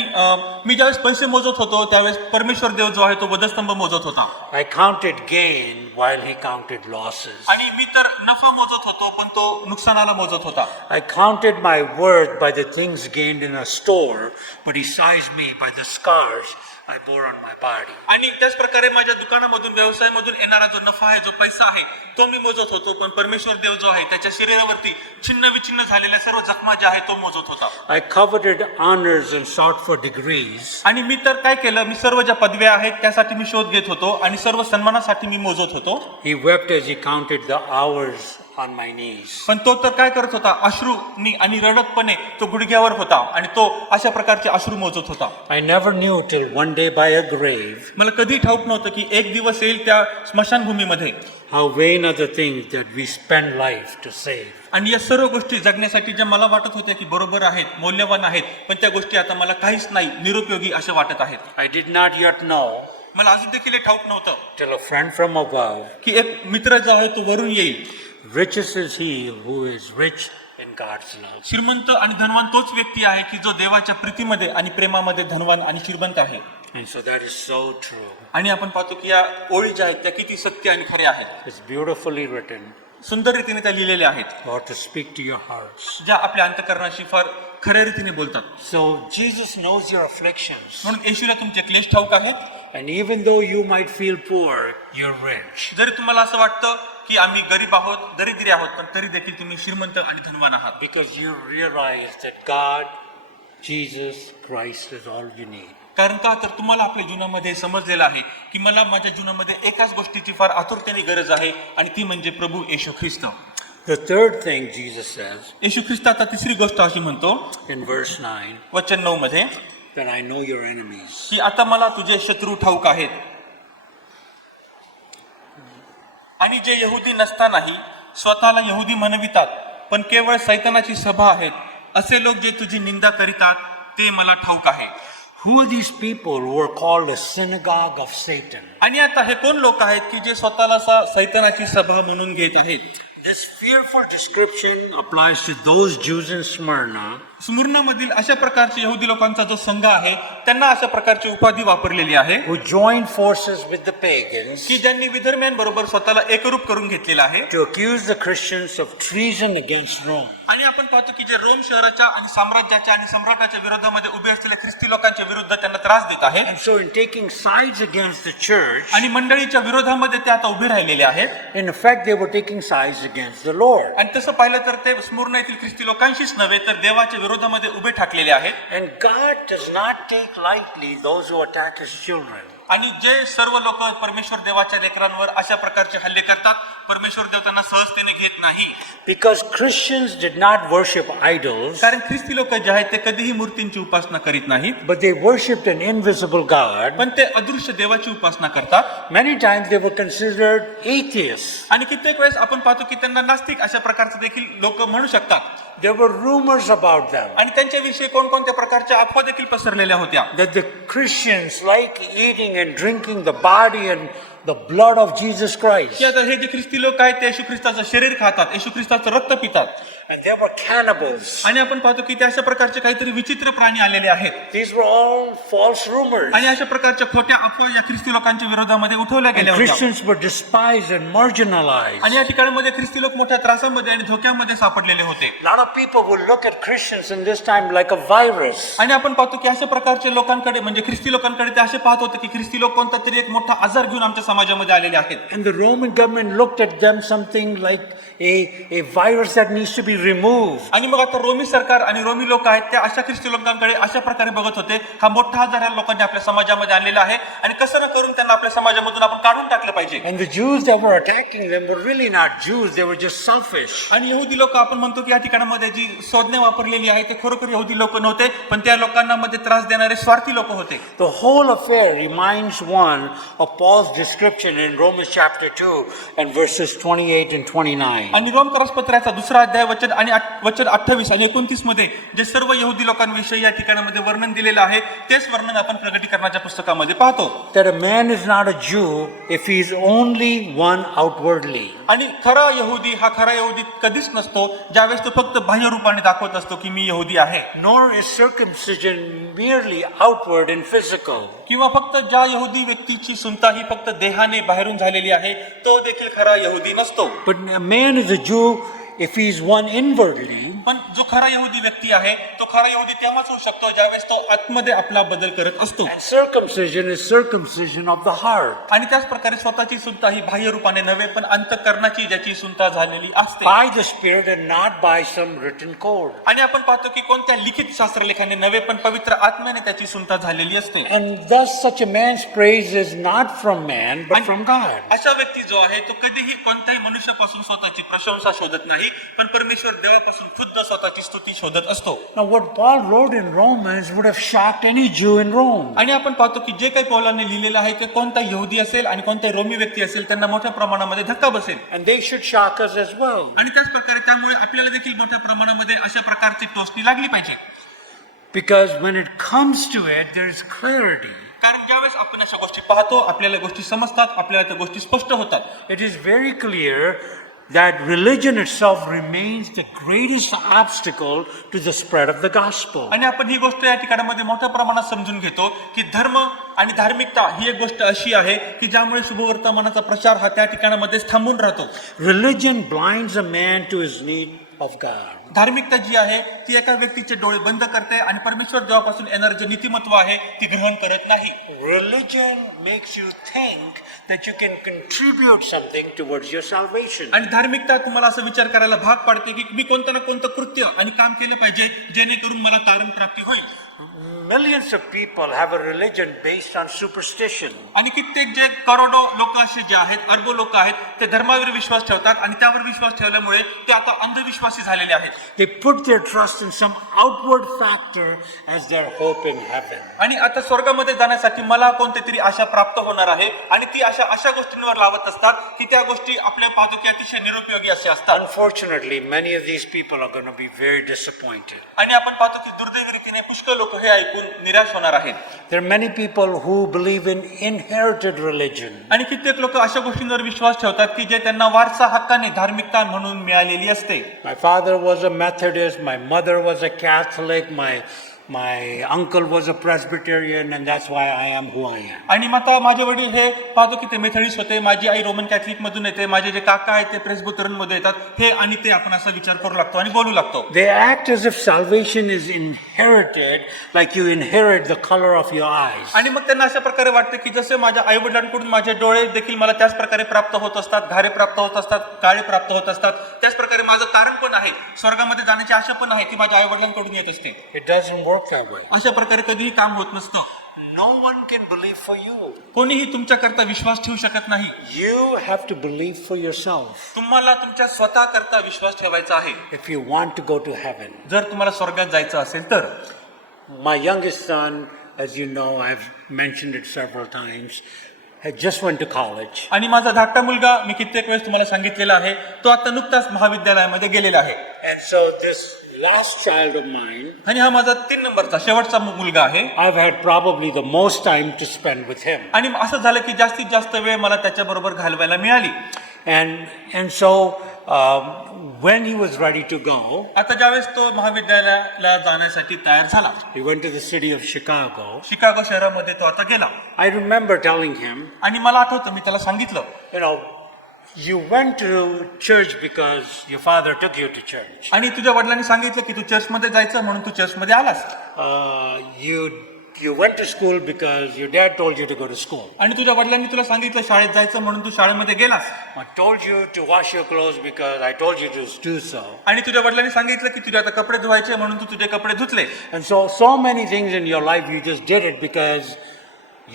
मी ज्यावेळेस पैसे मोजत होतो त्यावेळेस परमेश्वर देव जो आहे तो वधस्तंभ मोजत होता. I counted gain while he counted losses. आणि मी तर नफा मोजत होतो पण तो नुकसानाला मोजत होता. I counted my worth by the things gained in a store, but he sized me by the scars I bore on my body. आणि त्याच प्रकारे माझ्या दुकानामधून व्यवसायामधून येणारा जो नफा आहे जो पैसा आहे तो मी मोजत होतो पण परमेश्वर देव जो आहे त्याच्या शरीरावरती छिन्न विछिन्न झालेल्या सर्व जखमा ज्या आहेत तो मोजत होता. I coveted honors and sought for degrees, आणि मी तर काय केलं मी सर्व ज्या पदव्या आहेत त्यासाठी मी शोध घेत होतो आणि सर्व सन्मानासाठी मी मोजत होतो. he wept as he counted the hours on my knees. पण तो तर काय करत होता अश्रूनी आणि रडतपणे तो गुडघ्यावर होता आणि तो अशा प्रकारचे अश्रू मोजत होता. I never knew till one day by a grave मला कधी ठाऊक नव्हतं की एक दिवस येईल त्या स्मशानभूमीमध्ये how vain are the things that we spend life to save. आणि या सर्व गोष्टी जगण्यासाठी ज्या मला वाटत होत्या की बरोबर आहेत मौल्यवान आहेत पण त्या गोष्टी आता मला काहीच नाही निरुपयोगी असे वाटत आहेत. I did not yet know मला अजून देखील हे ठाऊक नव्हतं till a friend from above, की एक मित्र जो आहे तो वरून येईल. richest is he who is rich in God's love. श्रीमंत आणि धनवान तोच व्यक्ती आहे की जो देवाच्या प्रीतीमध्ये आणि प्रेमामध्ये धनवान आणि श्रीमंत आहे. And so that is so true. आणि आपण पाहतो की या ओळी ज्या आहेत त्या किती सत्य आणि खऱ्या आहेत. It's beautifully written, सुंदर रीतीने त्या लिहिलेल्या आहेत Lord, to speak to your hearts. ज्या आपल्या अंतःकरणाशी फार खऱ्या रीतीने बोलतात. So Jesus knows your afflictions. म्हणून येशूला तुमचे क्लेश ठाऊक आहेत. And even though you might feel poor, you're rich. जरी तुम्हाला असं वाटतं की आम्ही गरीब आहोत दरिद्री आहोत पण तरी देखील तुम्ही श्रीमंत आणि धनवान आहात. Because you realize that God, Jesus Christ is all you need. कारण का तर तुम्हाला आपल्या जीवनामध्ये समजलेलं आहे की मला माझ्या जीवनामध्ये एकाच गोष्टीची फार आतुरतेने गरज आहे आणि ती म्हणजे प्रभू येशू ख्रिस्त. The third thing Jesus says येशू ख्रिस्त आता तिसरी गोष्ट अशी म्हणतो in verse 9, वचन 9 मध्ये that I know your enemies. की आता मला तुझे शत्रू ठाऊक आहेत आणि जे यहुदी नसतानाही स्वतःला यहुदी म्हणवितात पण केवळ सैतानाची सभा आहेत असे लोक जे तुझी निंदा करीतात ते मला ठाऊक आहे. Who are these people who are called a synagogue of Satan? आणि आता हे कोण लोक आहेत की जे स्वतःला सैतानाची सभा म्हणून घेत आहेत. This fearful description applies to those Jews in Smyrna स्मुर्नामधील अशा प्रकारचे यहुदी लोकांचा जो संघ आहे त्यांना अशा प्रकारची उपाधी वापरलेली आहे who joined forces with the pagans की ज्यांनी विधर्म्यांबरोबर स्वतःला एकरूप करून घेतलेला आहे to accuse the Christians of treason against Rome. आणि आपण पाहतो की जे रोम शहराच्या आणि साम्राज्याच्या आणि सम्राटाच्या विरोधामध्ये उभे असलेल्या ख्रिस्ती लोकांच्या विरुद्ध त्यांना त्रास देत आहेत. And so in taking sides against the church, आणि मंडळीच्या विरोधामध्ये ते आता उभे राहिलेले आहेत. in effect they were taking sides against the Lord. आणि तसं पाहिलं तर ते स्मुर्ना येथील ख्रिस्ती लोकांशीच नव्हे तर देवाच्या विरोधामध्ये उभे ठाकलेले आहेत. And God does not take lightly those who attack his children. आणि जे सर्व लोक परमेश्वर देवाच्या लेकरांवर अशा प्रकारचे हल्ले करतात परमेश्वर देव त्यांना सहजतेने घेत नाही. Because Christians did not worship idols, कारण ख्रिस्ती लोक जे आहेत ते कधीही मूर्तींची उपासना करीत नाहीत but they worshipped an invisible God. पण ते अदृश्य देवाची उपासना करतात. Many times they were considered atheists. आणि कित्येक वेळेस आपण पाहतो की त्यांना नास्तिक अशा प्रकारचे देखील लोक म्हणू शकतात. There were rumors about them आणि त्यांच्याविषयी कोणकोणत्या प्रकारच्या अफवा देखील पसरलेल्या होत्या that the Christians like eating and drinking the body and the blood of Jesus Christ. की आता हे जे ख्रिस्ती लोक आहेत ते येशू ख्रिस्ताचं शरीर खातात येशू ख्रिस्ताचं रक्त पितात. And they were cannibals. आणि आपण पाहतो की ते अशा प्रकारचे काहीतरी विचित्र प्राणी आलेले आहेत. These were all false rumors. आणि अशा प्रकारच्या खोट्या अफवा या ख्रिस्ती लोकांच्या विरोधामध्ये उठवल्या And गेल्या होत्या. Christians were despised and marginalized. आणि या ठिकाणामध्ये ख्रिस्ती लोक मोठ्या त्रासामध्ये आणि धोक्यामध्ये सापडलेले होते. A lot of people would look at Christians in this time like a virus. आणि आपण पाहतो की अशा प्रकारचे लोकांकडे म्हणजे ख्रिस्ती लोकांकडे ते असे पाहत होते की ख्रिस्ती लोक कोणता तरी एक मोठा आजार घेऊन आमच्या समाजामध्ये आलेले आहेत. And the Roman government looked at them something like a virus that needs to be removed. आणि मग आता रोमी सरकार आणि रोमी लोक आहेत त्या अशा ख्रिस्ती लोकांकडे अशा प्रकारे बघत होते हा मोठा आजार या लोकांनी आपल्या समाजामध्ये आणलेला आहे आणि कसं ना करून त्यांना आपल्या समाजामधून आपण काढून टाकलं पाहिजे. And the Jews that were attacking them were really not Jews, they were just selfish. आणि यहुदी लोक आपण म्हणतो की या ठिकाणामध्ये जी संज्ञा वापरलेली आहे ते खरोखर यहुदी लोक नव्हते पण त्या लोकांना मध्ये त्रास देणारे स्वार्थी लोक होते. The whole affair reminds one of Paul's description in Romans chapter 2 and verses 28 and 29. आणि रोम करस्पत्राचा दुसरा अध्याय वचन वचन आणि वचन 28 आणि 29 मध्ये जे सर्व यहुदी लोकांविषयी या ठिकाणामध्ये वर्णन दिलेलं आहे तेच वर्णन आपण प्रकटीकरणाच्या पुस्तकामध्ये पाहतो. That a man is not a Jew if he is only one outwardly. आणि खरा यहुदी हा खरा यहुदी कधीच नसतो ज्यावेळेस तो फक्त बाह्य रूपाने दाखवत असतो की मी यहुदी आहे. Nor is circumcision merely outward and physical. किंवा फक्त ज्या यहुदी व्यक्तीची सुनता ही फक्त देहाने बाहेरून झालेली आहे तो देखील खरा यहुदी नसतो. But a man is a Jew if he is one inwardly. पण जो खरा यहुदी व्यक्ती आहे तो खरा यहुदी तेव्हाच होऊ शकतो ज्यावेळेस तो आतमध्ये आपला बदल करत असतो. And circumcision is circumcision of the heart. आणि त्याच प्रकारे स्वतःची सुनता ही बाह्य रूपाने नव्हे पण अंतःकरणाची ज्याची सुनता झालेली असते By the Spirit and not by some written code. आणि आपण पाहतो की कोणत्या लिखित शास्त्रलेखाने नव्हे पण पवित्र आत्म्याने त्याची सुनता झालेली असते. And thus such a man's praise is not from man but from God. अशा व्यक्ती जो आहे तो कधीही कोणत्याही मनुष्यापासून स्वतःची प्रशंसा शोधत नाही पण परमेश्वर देवापासून खुद्द स्वतःची स्तुती शोधत असतो. Now what Paul wrote in Romans would have shocked any Jew in Rome. आणि आपण पाहतो की जे काही पौलाने लिहिलेलं आहे ते कोणता यहुदी असेल आणि कोणताही रोमी व्यक्ती असेल त्यांना मोठ्या प्रमाणामध्ये धक्का बसेल. And they should shock us as well. आणि त्याच प्रकारे त्यामुळे आपल्याला देखील मोठ्या प्रमाणामध्ये अशा प्रकारची टोचणी लागली पाहिजे. Because when it comes to it, there is clarity. कारण ज्यावेळेस आपण अशा गोष्टी पाहतो आपल्याला गोष्टी समजतात आपल्याला त्या गोष्टी स्पष्ट होतात. It is very clear that religion itself remains the greatest obstacle to the spread of the gospel. आणि आपण ही गोष्ट या ठिकाणामध्ये मोठ्या प्रमाणात समजून घेतो की धर्म आणि धार्मिकता ही एक गोष्ट अशी आहे की ज्यामुळे शुभवर्तमानाचा प्रचार हा त्या ठिकाणामध्येच थांबून राहतो. Religion blinds a man to his need of God. धार्मिकता जी आहे ती एका व्यक्तीचे डोळे बंद करते आणि परमेश्वर देवापासून येणारे जे नीतिमत्व आहे ती ग्रहण करत नाही. Religion makes you think that you can contribute something towards your salvation. आणि धार्मिकता तुम्हाला असं विचार करायला भाग पाडते की मी कोणतं ना कोणतं कृत्य आणि काम केलं पाहिजे जेणेकरून मला तारण प्राप्ती होईल. Millions of people have a religion based on superstition. आणि कित्येक जे करोडो लोक असे जे आहेत अरबो लोक आहेत ते धर्मावर विश्वास ठेवतात आणि त्यावर विश्वास ठेवल्यामुळे ते आता अंधविश्वासी झालेले आहेत. They put their trust in some outward factor as their hope in heaven. आणि आता स्वर्गामध्ये जाण्यासाठी मला कोणती तरी आशा प्राप्त होणार आहे आणि ती अशा गोष्टींवर लावत असतात की त्या गोष्टी आपल्या पाहतो की अतिशय निरुपयोगी असे असतात. Unfortunately, many of these people are going to be very disappointed. आणि आपण पाहतो की दुर्दैवी रीतीने पुष्कळ लोक हे ऐकून निराश होणार आहेत. There are many people who believe in inherited religion. आणि कित्येक लोक अशा गोष्टींवर विश्वास ठेवतात की जे त्यांना वारसा हक्काने धार्मिकता म्हणून मिळालेली असते. My father was a Methodist, my mother was a Catholic, my uncle was a Presbyterian, and that's why I am who I am. आणि आता माझे वडील हे पाहतो की ते मेथडिस्ट होते, माझी आई रोमन कॅथलिक मधून येते, माझे जे काका आहेत ते प्रेस्बिटरियन मध्ये येतात, हे आणि ते आपण असा विचार करू लागतो आणि बोलू लागतो. They act as if salvation is inherited, like you inherit the color of your eyes. आणि मग त्यांना अशा प्रकारे वाटतं की जसे माझ्या आई वडिलांकडून माझे डोळे देखील मला त्याच प्रकारे प्राप्त होत असतात, घारे प्राप्त होत असतात, काळे प्राप्त होत असतात, त्याच प्रकारे माझं तारण पण आहे, स्वर्गामध्ये जाण्याची आशा पण आहे ती माझ्या आई वडिलांकडून येत असते. It doesn't work that way. अशा प्रकारे कधीही काम होत नसतं. No one can believe for you. कोणीही तुमच्याकरता विश्वास ठेवू शकत नाही. You have to believe for yourself. तुम्हाला तुमच्या स्वतः करता विश्वास ठेवायचा आहे If you want to go to heaven. जर तुम्हाला स्वर्गात जायचं असेल तर. My youngest son, as you know, I've mentioned it several times, had just went to college. आणि माझा धाकटा मुलगा मी कित्येक वेळेस तुम्हाला सांगितलेला आहे तो आता नुकताच महाविद्यालयामध्ये गेलेला आहे. And so this last child of mine, आणि हा माझा 3 नंबरचा शेवटचा मुलगा आहे. I've had probably the most time to spend with him. आणि असं झालं की जास्तीत जास्त वेळ मला त्याच्याबरोबर घालवायला मिळाली. And so when he was ready to go, आता ज्यावेळेस तो महाविद्यालयाला जाण्यासाठी तयार झाला, he went to the city of Chicago. Chicago शहरामध्ये तो आता गेला. I remember telling him, आणि मला आठवतं मी त्याला सांगितलं, you know, you went to church because your father took you to church. आणि तुझ्या वडिलांनी सांगितलं की तू चर्चमध्ये जायचं म्हणून तू चर्चमध्ये आलास. You went to school because your dad told you to go to school. आणि तुझ्या वडिलांनी तुला सांगितलं शाळेत जायचं म्हणून तू शाळेमध्ये गेलास. I told you to wash your clothes because I told you to do so. आणि तुझ्या वडिलांनी सांगितलं की तुझे आता कपडे धुवायचे म्हणून तू तुझे कपडे धुतले. And so many things in your life you just did it because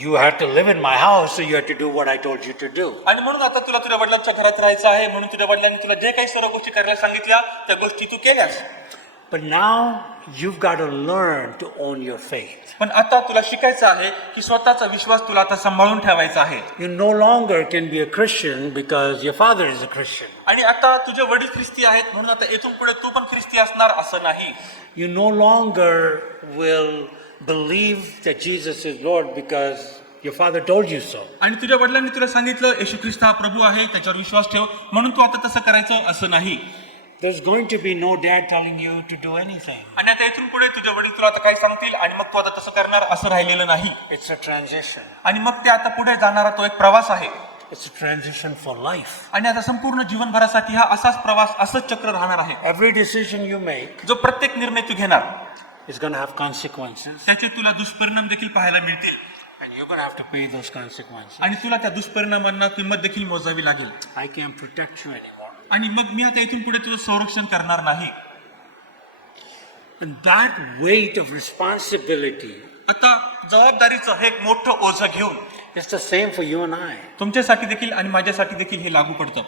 you had to live in my house, so you had to do what I told you to do. आणि म्हणून आता तुला तुझ्या वडिलांच्या घरात राहायचं आहे म्हणून तुझ्या वडिलांनी तुला जे काही सर्व गोष्टी करायला सांगितल्या त्या गोष्टी तू केल्यास. But now you've got to learn to own your faith. पण आता तुला शिकायचं आहे की स्वतःचा विश्वास तुला आता सांभाळून ठेवायचा आहे. You no longer can be a Christian because your father is a Christian. आणि आता तुझे वडील ख्रिस्ती आहेत म्हणून आता इथून पुढे तू पण ख्रिस्ती असणार असं नाही. You no longer will believe that Jesus is Lord because your father told you so. आणि तुझ्या वडिलांनी तुला सांगितलं येशू ख्रिस्त हा प्रभू आहे त्याच्यावर विश्वास ठेव म्हणून तू आता तसं करायचं असं नाही. There's going to be no dad telling you to do anything. आणि आता इथून पुढे तुझे वडील तुला आता काय सांगतील आणि मग तू आता तसं करणार असं राहिलेलं नाही. It's a transition. आणि मग ते आता पुढे जाणारा तो एक प्रवास आहे. It's a transition for life. आणि आता संपूर्ण जीवनभरासाठी हा असाच प्रवास असंच चक्र राहणार आहे. Every decision you make जो प्रत्येक निर्णय तू घेणार is going to have consequences, त्याचे तुला दुष्परिणाम देखील पाहायला मिळतील. and you're going to have to pay those consequences. आणि तुला त्या दुष्परिणामांना किंमत देखील मोजावी लागेल. I can't protect you anymore. आणि मग मी आता इथून पुढे तुझं संरक्षण करणार नाही. And that weight of responsibility आता जबाबदारीचं हे एक मोठं ओझं घेऊन is the same for you and I. तुमच्यासाठी देखील आणि माझ्यासाठी देखील हे लागू पडतं.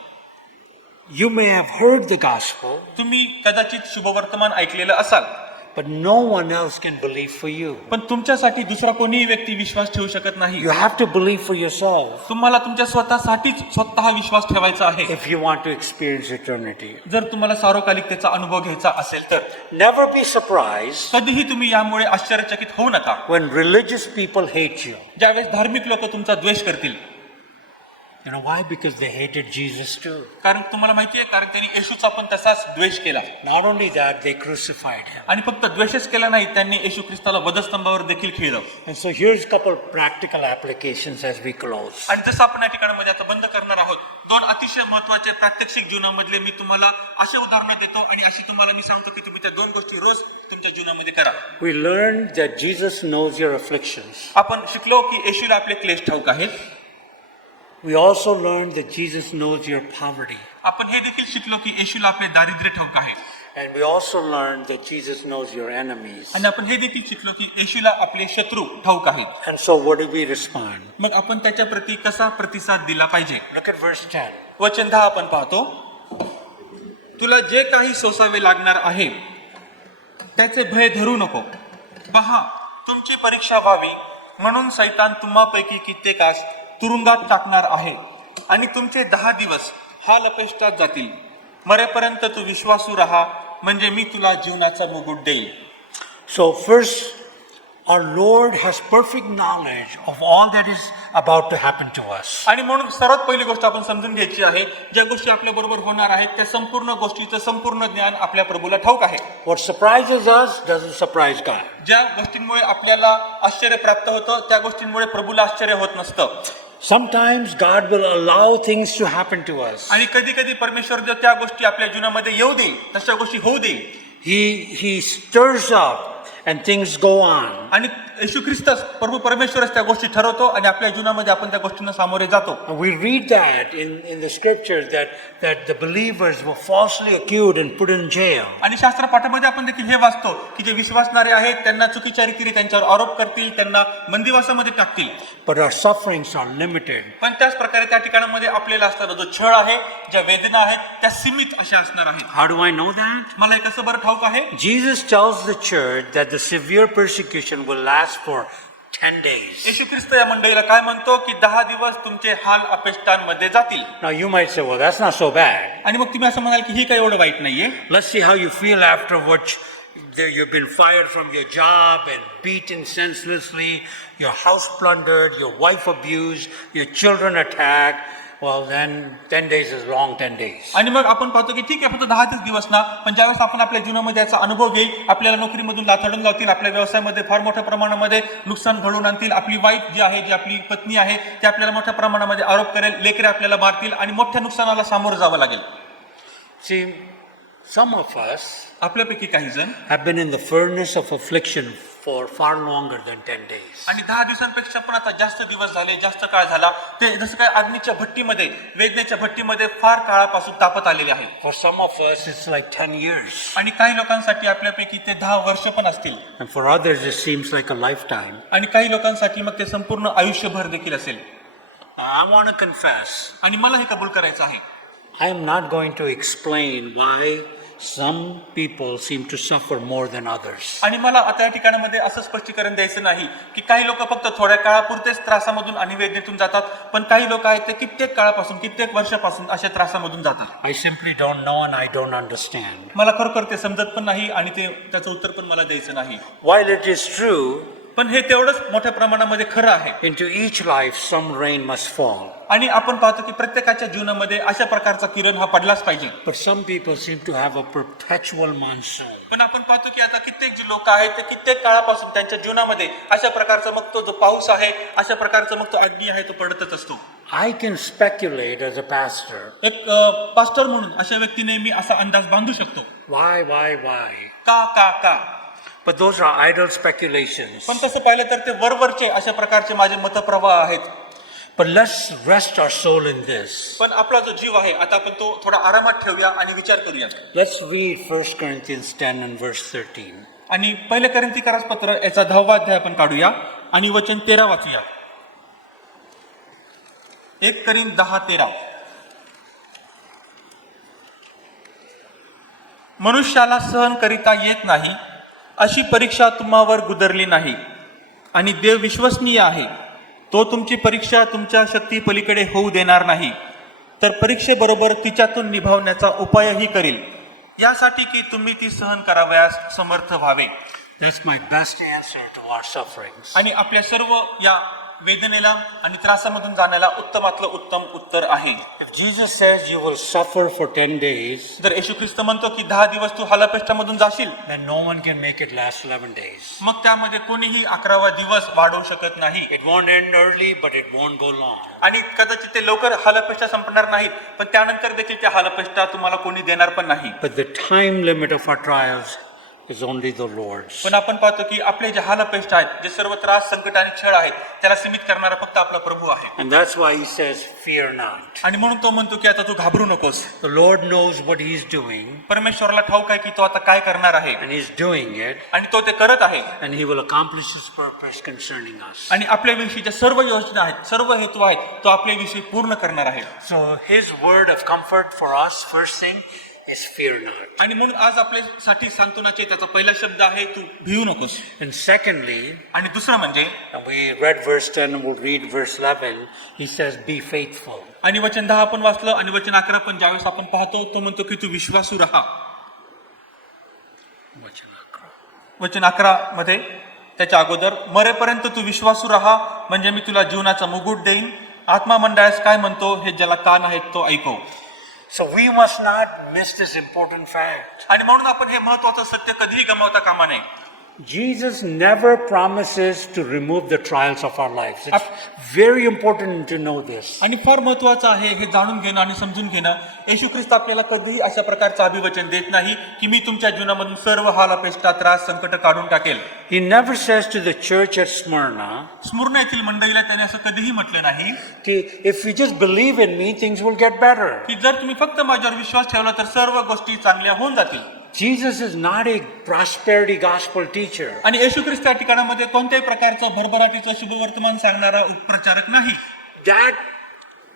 You may have heard the gospel, तुम्ही कदाचित शुभवर्तमान ऐकलेलं असाल but no one else can believe for you. पण तुमच्यासाठी दुसरा कोणीही व्यक्ती विश्वास ठेवू शकत नाही. You have to believe for yourself तुम्हाला तुमच्या स्वतःसाठीच स्वतः विश्वास ठेवायचा आहे if you want to experience eternity. जर तुम्हाला सार्वकालिकतेचा अनुभव घ्यायचा असेल तर. Never be surprised कधीही तुम्ही यामुळे आश्चर्यचकित होऊ नका when religious people hate you. ज्यावेळेस धार्मिक लोक तुमचा द्वेष करतील. You know why? Because they hated Jesus too. कारण तुम्हाला माहितीये कारण त्यांनी येशूचा पण तसाच द्वेष केला. Not only that, they crucified him. आणि फक्त द्वेषच केला नाही त्यांनी येशू ख्रिस्ताला वधस्तंभावर देखील खिळलं. And so here's a couple practical applications as we close. आणि जसं आपण या ठिकाणामध्ये आता बंद करणार आहोत दोन अतिशय महत्वाचे प्रात्यक्षिक जीवनामधले मी तुम्हाला असे उदाहरणं देतो आणि अशी तुम्हाला मी सांगतो की तुम्ही त्या दोन गोष्टी रोज तुमच्या जीवनामध्ये करा. We learned that Jesus knows your afflictions. आपण शिकलो की येशूला आपले क्लेश ठाऊक आहेत. We also learned that Jesus knows your poverty. आपण हे देखील शिकलो की येशूला आपले दारिद्र्य ठाऊक आहे. And we also learned that Jesus knows your enemies. आणि आपण हे देखील शिकलो की येशूला आपले शत्रू ठाऊक आहेत. And so what do we respond? मग आपण त्याच्या प्रती कसा प्रतिसाद दिला पाहिजे. Look at verse 10. वचन 10 आपण पाहतो. तुला जे काही सोसावे लागणार आहे त्याचे भय धरू नको. पहा तुमची परीक्षा व्हावी म्हणून सैतान तुम्हापैकी कित्येकास तुरुंगात टाकणार आहे आणि तुमचे 10 दिवस हाल अपेष्टात जातील. मरेपर्यंत तू विश्वासू राहा म्हणजे मी तुला जीवनाचा मुकुट देईल. So first, our Lord has perfect knowledge of all that is about to happen to us. आणि म्हणून सर्वात पहिली गोष्ट आपण समजून घ्यायची आहे ज्या गोष्टी आपल्या बरोबर होणार आहेत त्या संपूर्ण गोष्टीचं संपूर्ण ज्ञान आपल्या प्रभूला ठाऊक आहे. What surprises us doesn't surprise God. ज्या गोष्टींमुळे आपल्याला आश्चर्य प्राप्त होतं त्या गोष्टींमुळे प्रभूला आश्चर्य होत नसतं. Sometimes God will allow things to happen to us. आणि कधी कधी परमेश्वर जर त्या गोष्टी आपल्या जीवनामध्ये येऊ देईल तशा गोष्टी होऊ देईल. He stirs up and things go on. आणि येशू ख्रिस्तच प्रभू परमेश्वरच त्या गोष्टी ठरवतो आणि आपल्या जीवनामध्ये आपण त्या गोष्टींना सामोरे जातो. And we read that in the scriptures that the believers were falsely accused and put in jail. आणि शास्त्र पाठामध्ये आपण देखील हे वाचतो की जे विश्वासणारे आहेत त्यांना चुकीच्या रीतीने त्यांच्यावर आरोप करतील त्यांना बंदिवासामध्ये टाकतील. But our sufferings are limited. पण त्याच प्रकारे त्या ठिकाणामध्ये आपल्याला असणारा जो छळ आहे ज्या वेदना आहेत त्या सीमित अशा असणार आहेत. How do I know that? मला हे कसं बरं ठाऊक आहे. Jesus tells the church that the severe persecution will last for 10 days. येशू ख्रिस्त या मंडळीला काय म्हणतो की 10 दिवस तुमचे हाल अपेष्टांमध्ये जातील. Now you might say, well, that's not so bad. आणि मग तुम्ही असं म्हणाल की ही काही एवढं वाईट नाहीये. Let's see how you feel afterwards. You've been fired from your job and beaten senselessly, your house plundered, your wife abused, your children attacked. Well, then 10 days is long 10 days. आणि मग आपण पाहतो की ठीक आहे फक्त 10 दिवस ना पण ज्यावेळेस आपण आपल्या जीवनामध्ये याचा अनुभव घेईल आपल्याला नोकरीमधून लाथाडून लावतील आपल्या व्यवसायामध्ये फार मोठ्या प्रमाणामध्ये नुकसान घडवून आणतील. आपली वाईफ जी आहे जी आपली पत्नी आहे ती आपल्याला मोठ्या प्रमाणामध्ये आरोप करेल लेकरे आपल्याला मारतील आणि मोठ्या नुकसानाला सामोरं जावं लागेल. See, some of us आपल्यापैकी काही जण have been in the furnace of affliction for far longer than 10 days. आणि 10 दिवसांपेक्षा पण आता जास्त दिवस झाले जास्त काळ झाला ते जसं काय अग्नीच्या भट्टीमध्ये वेदनेच्या भट्टीमध्ये फार काळापासून तापत आलेले आहे. For some of us, it's like 10 years. आणि काही लोकांसाठी आपल्यापैकी ते 10 वर्ष पण असतील. And for others, it seems like a lifetime. आणि काही लोकांसाठी मग ते संपूर्ण आयुष्यभर देखील असेल. I want to confess, आणि मला हे कबूल करायचं आहे I am not going to explain why some people seem to suffer more than others. आणि मला आता या ठिकाणामध्ये असं स्पष्टीकरण द्यायचं नाही की काही लोक फक्त थोड्या काळापुरतेच त्रासामधून आणि वेदनेतून जातात, पण काही लोक आहेत ते कित्येक काळापासून कित्येक वर्षापासून अशा त्रासामधून जातात. I simply don't know and I don't understand. मला खरोखर ते समजत पण नाही आणि त्याचं उत्तर पण मला द्यायचं नाही. While it is true, पण हे तेवढंच मोठ्या प्रमाणामध्ये खरं आहे. into each life some rain must fall. आणि आपण पाहतो की प्रत्येकाच्या जीवनामध्ये अशा प्रकारचा किरण हा पडलाच पाहिजे. But some people seem to have a perpetual monsoon. पण आपण पाहतो की आता कित्येक जी लोक आहेत ते कित्येक काळापासून त्यांच्या जीवनामध्ये अशा प्रकारचा मग तो जो पाऊस आहे, अशा प्रकारचा मग तो अग्नी आहे तो पडतच असतो. I can speculate as a pastor. एक पास्टर म्हणून अशा व्यक्तीने मी असा अंदाज बांधू शकतो. Why? का But those are idle speculations. पण तसं पाहिलं तर ते वरवरचे अशा प्रकारचे माझे मतप्रवाह आहेत. But let's rest our soul in this. पण आपला जो जीव आहे आता आपण तो थोडा आरामात ठेवूया आणि विचार करूया. Let's read 1 Corinthians 10 and verse 13. आणि पहिले कोरिन्थीकरास पत्र याचा 10वा अध्याय आपण काढूया आणि वचन 13 वाचूया. 1 कोरिन्थ 10:13. मनुष्याला सहन करिता येत नाही अशी परीक्षा तुम्हावर गुदरली नाही आणि देव विश्वसनीय आहे, तो तुमची परीक्षा तुमच्या शक्ती पलीकडे होऊ देणार नाही, तर परीक्षेबरोबर तिच्यातून निभावण्याचा उपायही करील, यासाठी की तुम्ही ती सहन करावयास समर्थ व्हावे. That's my best answer to our sufferings. आणि आपल्या सर्व या वेदनेला आणि त्रासामधून जाण्याला उत्तमातलं उत्तम उत्तर आहे. If Jesus says you will suffer for 10 days, जर येशू ख्रिस्त म्हणतो की 10 दिवस तू हालापेष्टामधून जाशील, then no one can make it last 11 days. मग त्यामध्ये कोणीही 11वा दिवस वाढवू शकत नाही. It won't end early, but it won't go long. आणि कदाचित ते लवकर हालापेष्टा संपणार नाहीत, पण त्यानंतर देखील त्या हालापेष्टा तुम्हाला कोणी देणार पण नाही. But the time limit of our trials is only the Lord's. पण आपण पाहतो की आपले जे हालापेष्टा आहेत, जे सर्व त्रास, संकट आणि छळ आहेत, त्याला सीमित करणारा फक्त आपला प्रभू आहे. And that's why he says, fear not. आणि म्हणून तो म्हणतो की आता तू घाबरू नकोस. The Lord knows what he's doing, परमेश्वराला ठाऊक आहे की तो आता काय करणार आहे and he's doing it, आणि तो ते करत आहे. and he will accomplish his purpose concerning us. आणि आपल्याविषयी ज्या सर्व योजना आहेत, सर्व हेतू आहेत, तो आपल्याविषयी पूर्ण करणार आहे. So his word of comfort for us, first thing, is fear not. आणि म्हणून आज आपल्यासाठी सांत्वनाचे त्याचा पहिला शब्द आहे तू भिवू नकोस. And secondly, आणि दुसरं म्हणजे and we read verse 10 and we'll read verse 11, he says, be faithful. आणि वचन 10 आपण वाचलं आणि वचन 11 पण ज्यावेळेस आपण पाहतो तो म्हणतो की तू विश्वासू राहा. वचन 11 मध्ये त्याच्या अगोदर मरेपर्यंत तू विश्वासू राहा, म्हणजे मी तुला जीवनाचा मुकुट देईन. आत्मा मंडळास काय म्हणतो हे ज्याला कान आहेत तो ऐकव. So we must not miss this important fact. आणि म्हणून आपण हे महत्वाचं सत्य कधीही गमावता कामा नये. Jesus never promises to remove the trials of our lives. It's very important to know this. आणि फार महत्वाचं आहे हे जाणून घेणं आणि समजून घेणं. येशू ख्रिस्त आपल्याला कधीही अशा प्रकारचं अभिवचन देत नाही की मी तुमच्या जीवनामधून सर्व हालापेष्टा, त्रास, संकट काढून टाकेल. He never says to the church at Smyrna, स्मुर्ना येथील मंडळीला त्याने असं कधीही म्हटलं नाही if you just believe in me, things will get better. की जर तुम्ही फक्त माझ्यावर विश्वास ठेवला तर सर्व गोष्टी चांगल्या होऊन जातील. Jesus is not a prosperity gospel teacher. आणि येशू ख्रिस्त या ठिकाणामध्ये कोणत्याही प्रकारचं भरभराटीचं शुभवर्तमान सांगणारा उपप्रचारक नाही.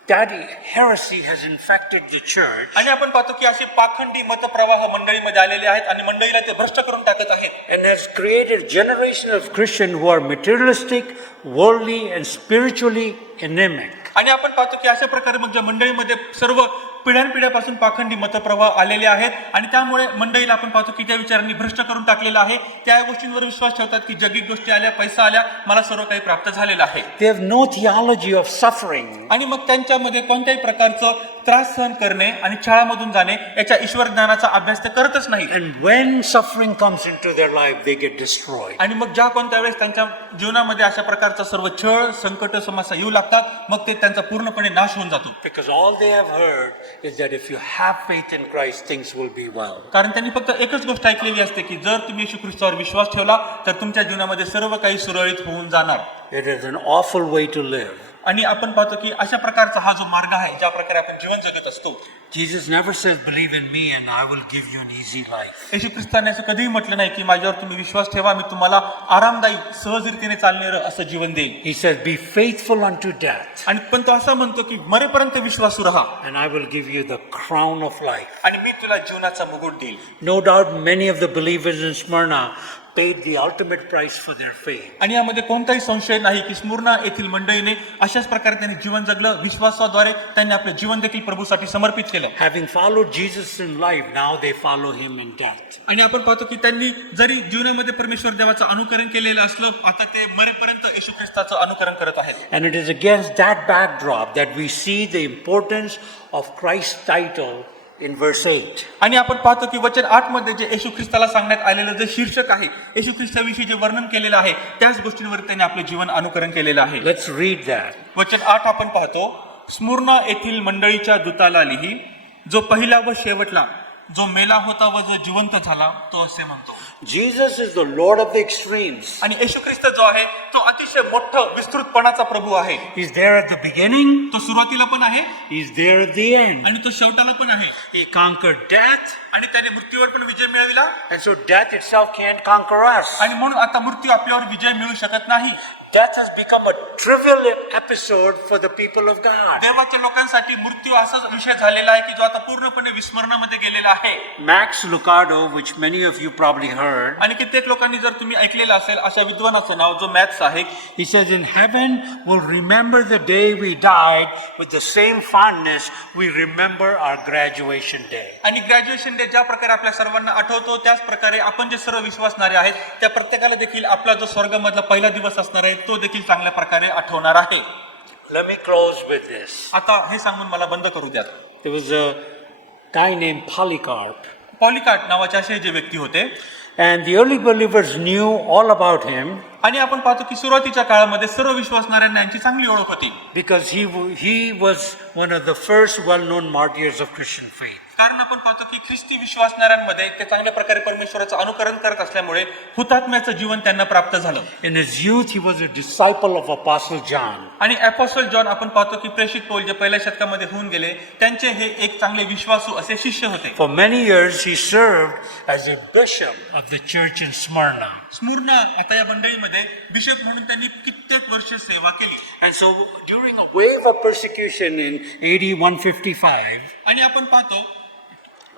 That heresy has infected the church. आणि आपण पाहतो की असे पाखंडी मतप्रवाह मंडळीमध्ये आलेले आहेत आणि मंडळीला ते भ्रष्ट करून टाकत आहेत. And has created a generation of Christians who are materialistic, worldly, and spiritually anemic. आणि आपण पाहतो की अशा प्रकारे मग ज्या मंडळीमध्ये सर्व पिढ्यानपिढ्यापासून पाखंडी मतप्रवाह आलेले आहेत आणि त्यामुळे मंडळीला आपण पाहतो की त्या विचारांनी भ्रष्ट करून टाकलेलं आहे. त्या गोष्टींवर विश्वास ठेवतात की जगिक गोष्टी आल्या, पैसा आल्या, मला सर्व काही प्राप्त झालेलं आहे. They have no theology of suffering. आणि मग त्यांच्यामध्ये कोणत्याही प्रकारचं त्रास सहन करणे आणि छळामधून जाणे याच्या ईश्वर ज्ञानाचा अभ्यास ते करतच नाही. And when suffering comes into their life, they get destroyed. आणि मग ज्या कोणत्या वेळेस त्यांच्या जीवनामध्ये अशा प्रकारचा सर्व छळ, संकट, समस्या येऊ लागतात, मग ते त्यांचा पूर्णपणे नाश होऊन जातो. Because all they have heard is that if you have faith in Christ, things will be well. कारण त्यांनी फक्त एकच गोष्ट ऐकलेली असते की जर तुम्ही येशू ख्रिस्तावर विश्वास ठेवला तर तुमच्या जीवनामध्ये सर्व काही सुरळीत होऊन जाणार. It is an awful way to live. आणि आपण पाहतो की अशा प्रकारचा हा जो मार्ग आहे, ज्या प्रकारे आपण जीवन जगत असतो, Jesus never says, believe in me and I will give you an easy life. येशू ख्रिस्ताने असं कधीही म्हटलं नाही की माझ्यावर तुम्ही विश्वास ठेवा, मी तुम्हाला आरामदायी सहजरीतीने चालणारं असं जीवन देईन. He says, be faithful unto death आणि पण तो असं म्हणतो की मरेपर्यंत विश्वासू राहा and I will give you the crown of life. आणि मी तुला जीवनाचा मुकुट देईल. No doubt many of the believers in Smyrna paid the ultimate price for their faith. आणि यामध्ये कोणताही संशय नाही की स्मुर्ना येथील मंडळीने अशाच प्रकारे त्यांनी जीवन जगलं. विश्वासाद्वारे त्यांनी आपलं जीवन देखील प्रभूसाठी समर्पित केलं. Having followed Jesus in life, now they follow him in death. आणि आपण पाहतो की त्यांनी जरी जीवनामध्ये परमेश्वर देवाचं अनुकरण केलेलं असलं, आता ते मरेपर्यंत येशू ख्रिस्ताचं अनुकरण करत आहेत. And it is against that backdrop that we see the importance of Christ's title in verse 8. आणि आपण पाहतो की वचन 8 मध्ये जे येशू ख्रिस्ताला सांगण्यात आलेलं जे शीर्षक आहे, येशू ख्रिस्ताविषयी जे वर्णन केलेलं आहे, त्याच गोष्टींवर त्यांनी आपले जीवन अनुकरण केलेलं आहे. Let's read that. वचन 8 आपण पाहतो, स्मुर्ना येथील मंडळीच्या दूताला लिही, जो पहिला व शेवटला, जो मेला होता व जो जिवंत झाला, तो असे म्हणतो. Jesus is the Lord of the extremes. आणि येशू ख्रिस्त जो आहे तो अतिशय मोठं विस्तृतपणाचा प्रभू आहे. He's there at the beginning, तो सुरुवातीला पण आहे he's there at the end. आणि तो शेवटाला पण आहे. He conquered death, आणि त्याने मृत्यूवर पण विजय मिळविला. and so death itself can't conquer us. आणि म्हणून आता मृत्यू आपल्यावर विजय मिळू शकत नाही. Death has become a trivial episode for the people of God. देवाच्या लोकांसाठी मृत्यू असाच विषय झालेला आहे की जो आता पूर्णपणे विस्मरणामध्ये गेलेला आहे. Max Lucado, which many of you probably heard, आणि कित्येक लोकांनी जर तुम्ही ऐकलेलं असेल अशा विद्वानाचं नाव जो मॅथ्स आहे, he says, in heaven we'll remember the day we died with the same fondness we remember our graduation day. आणि ग्रॅज्युएशन डे ज्या प्रकारे आपल्या सर्वांना आठवतो, त्याच प्रकारे आपण जे सर्व विश्वासणारे आहेत त्या प्रत्येकाला देखील आपला जो स्वर्गामधला पहिला दिवस असणार आहे तो देखील चांगल्या प्रकारे आठवणार आहे. Let me close with this. आता हे सांगून मला बंद करू द्या. There was a guy named Polycarp, पॉलिकार्प नावाचे असे जे व्यक्ती होते, and the early believers knew all about him आणि आपण पाहतो की सुरुवातीच्या काळामध्ये सर्व विश्वासणाऱ्यांना यांची चांगली ओळख होती. because he was one of the first well-known martyrs of Christian faith. कारण आपण पाहतो की ख्रिस्ती विश्वासणाऱ्यांमध्ये ते चांगल्या प्रकारे परमेश्वराचं अनुकरण करत असल्यामुळे हुतात्म्याचं जीवन त्यांना प्राप्त झालं. In his youth, he was a disciple of Apostle John. आणि अपोस्टल जॉन आपण पाहतो की प्रेषित पौल जे पहिल्या शतकामध्ये होऊन गेले, त्यांचे हे एक चांगले विश्वासू असे शिष्य होते. For many years, he served as a bishop of the church in Smyrna. स्मुर्ना आता या मंडळीमध्ये बिशप म्हणून त्यांनी कित्येक वर्ष सेवा केली. And so, during a wave of persecution in AD 155, आणि आपण पाहतो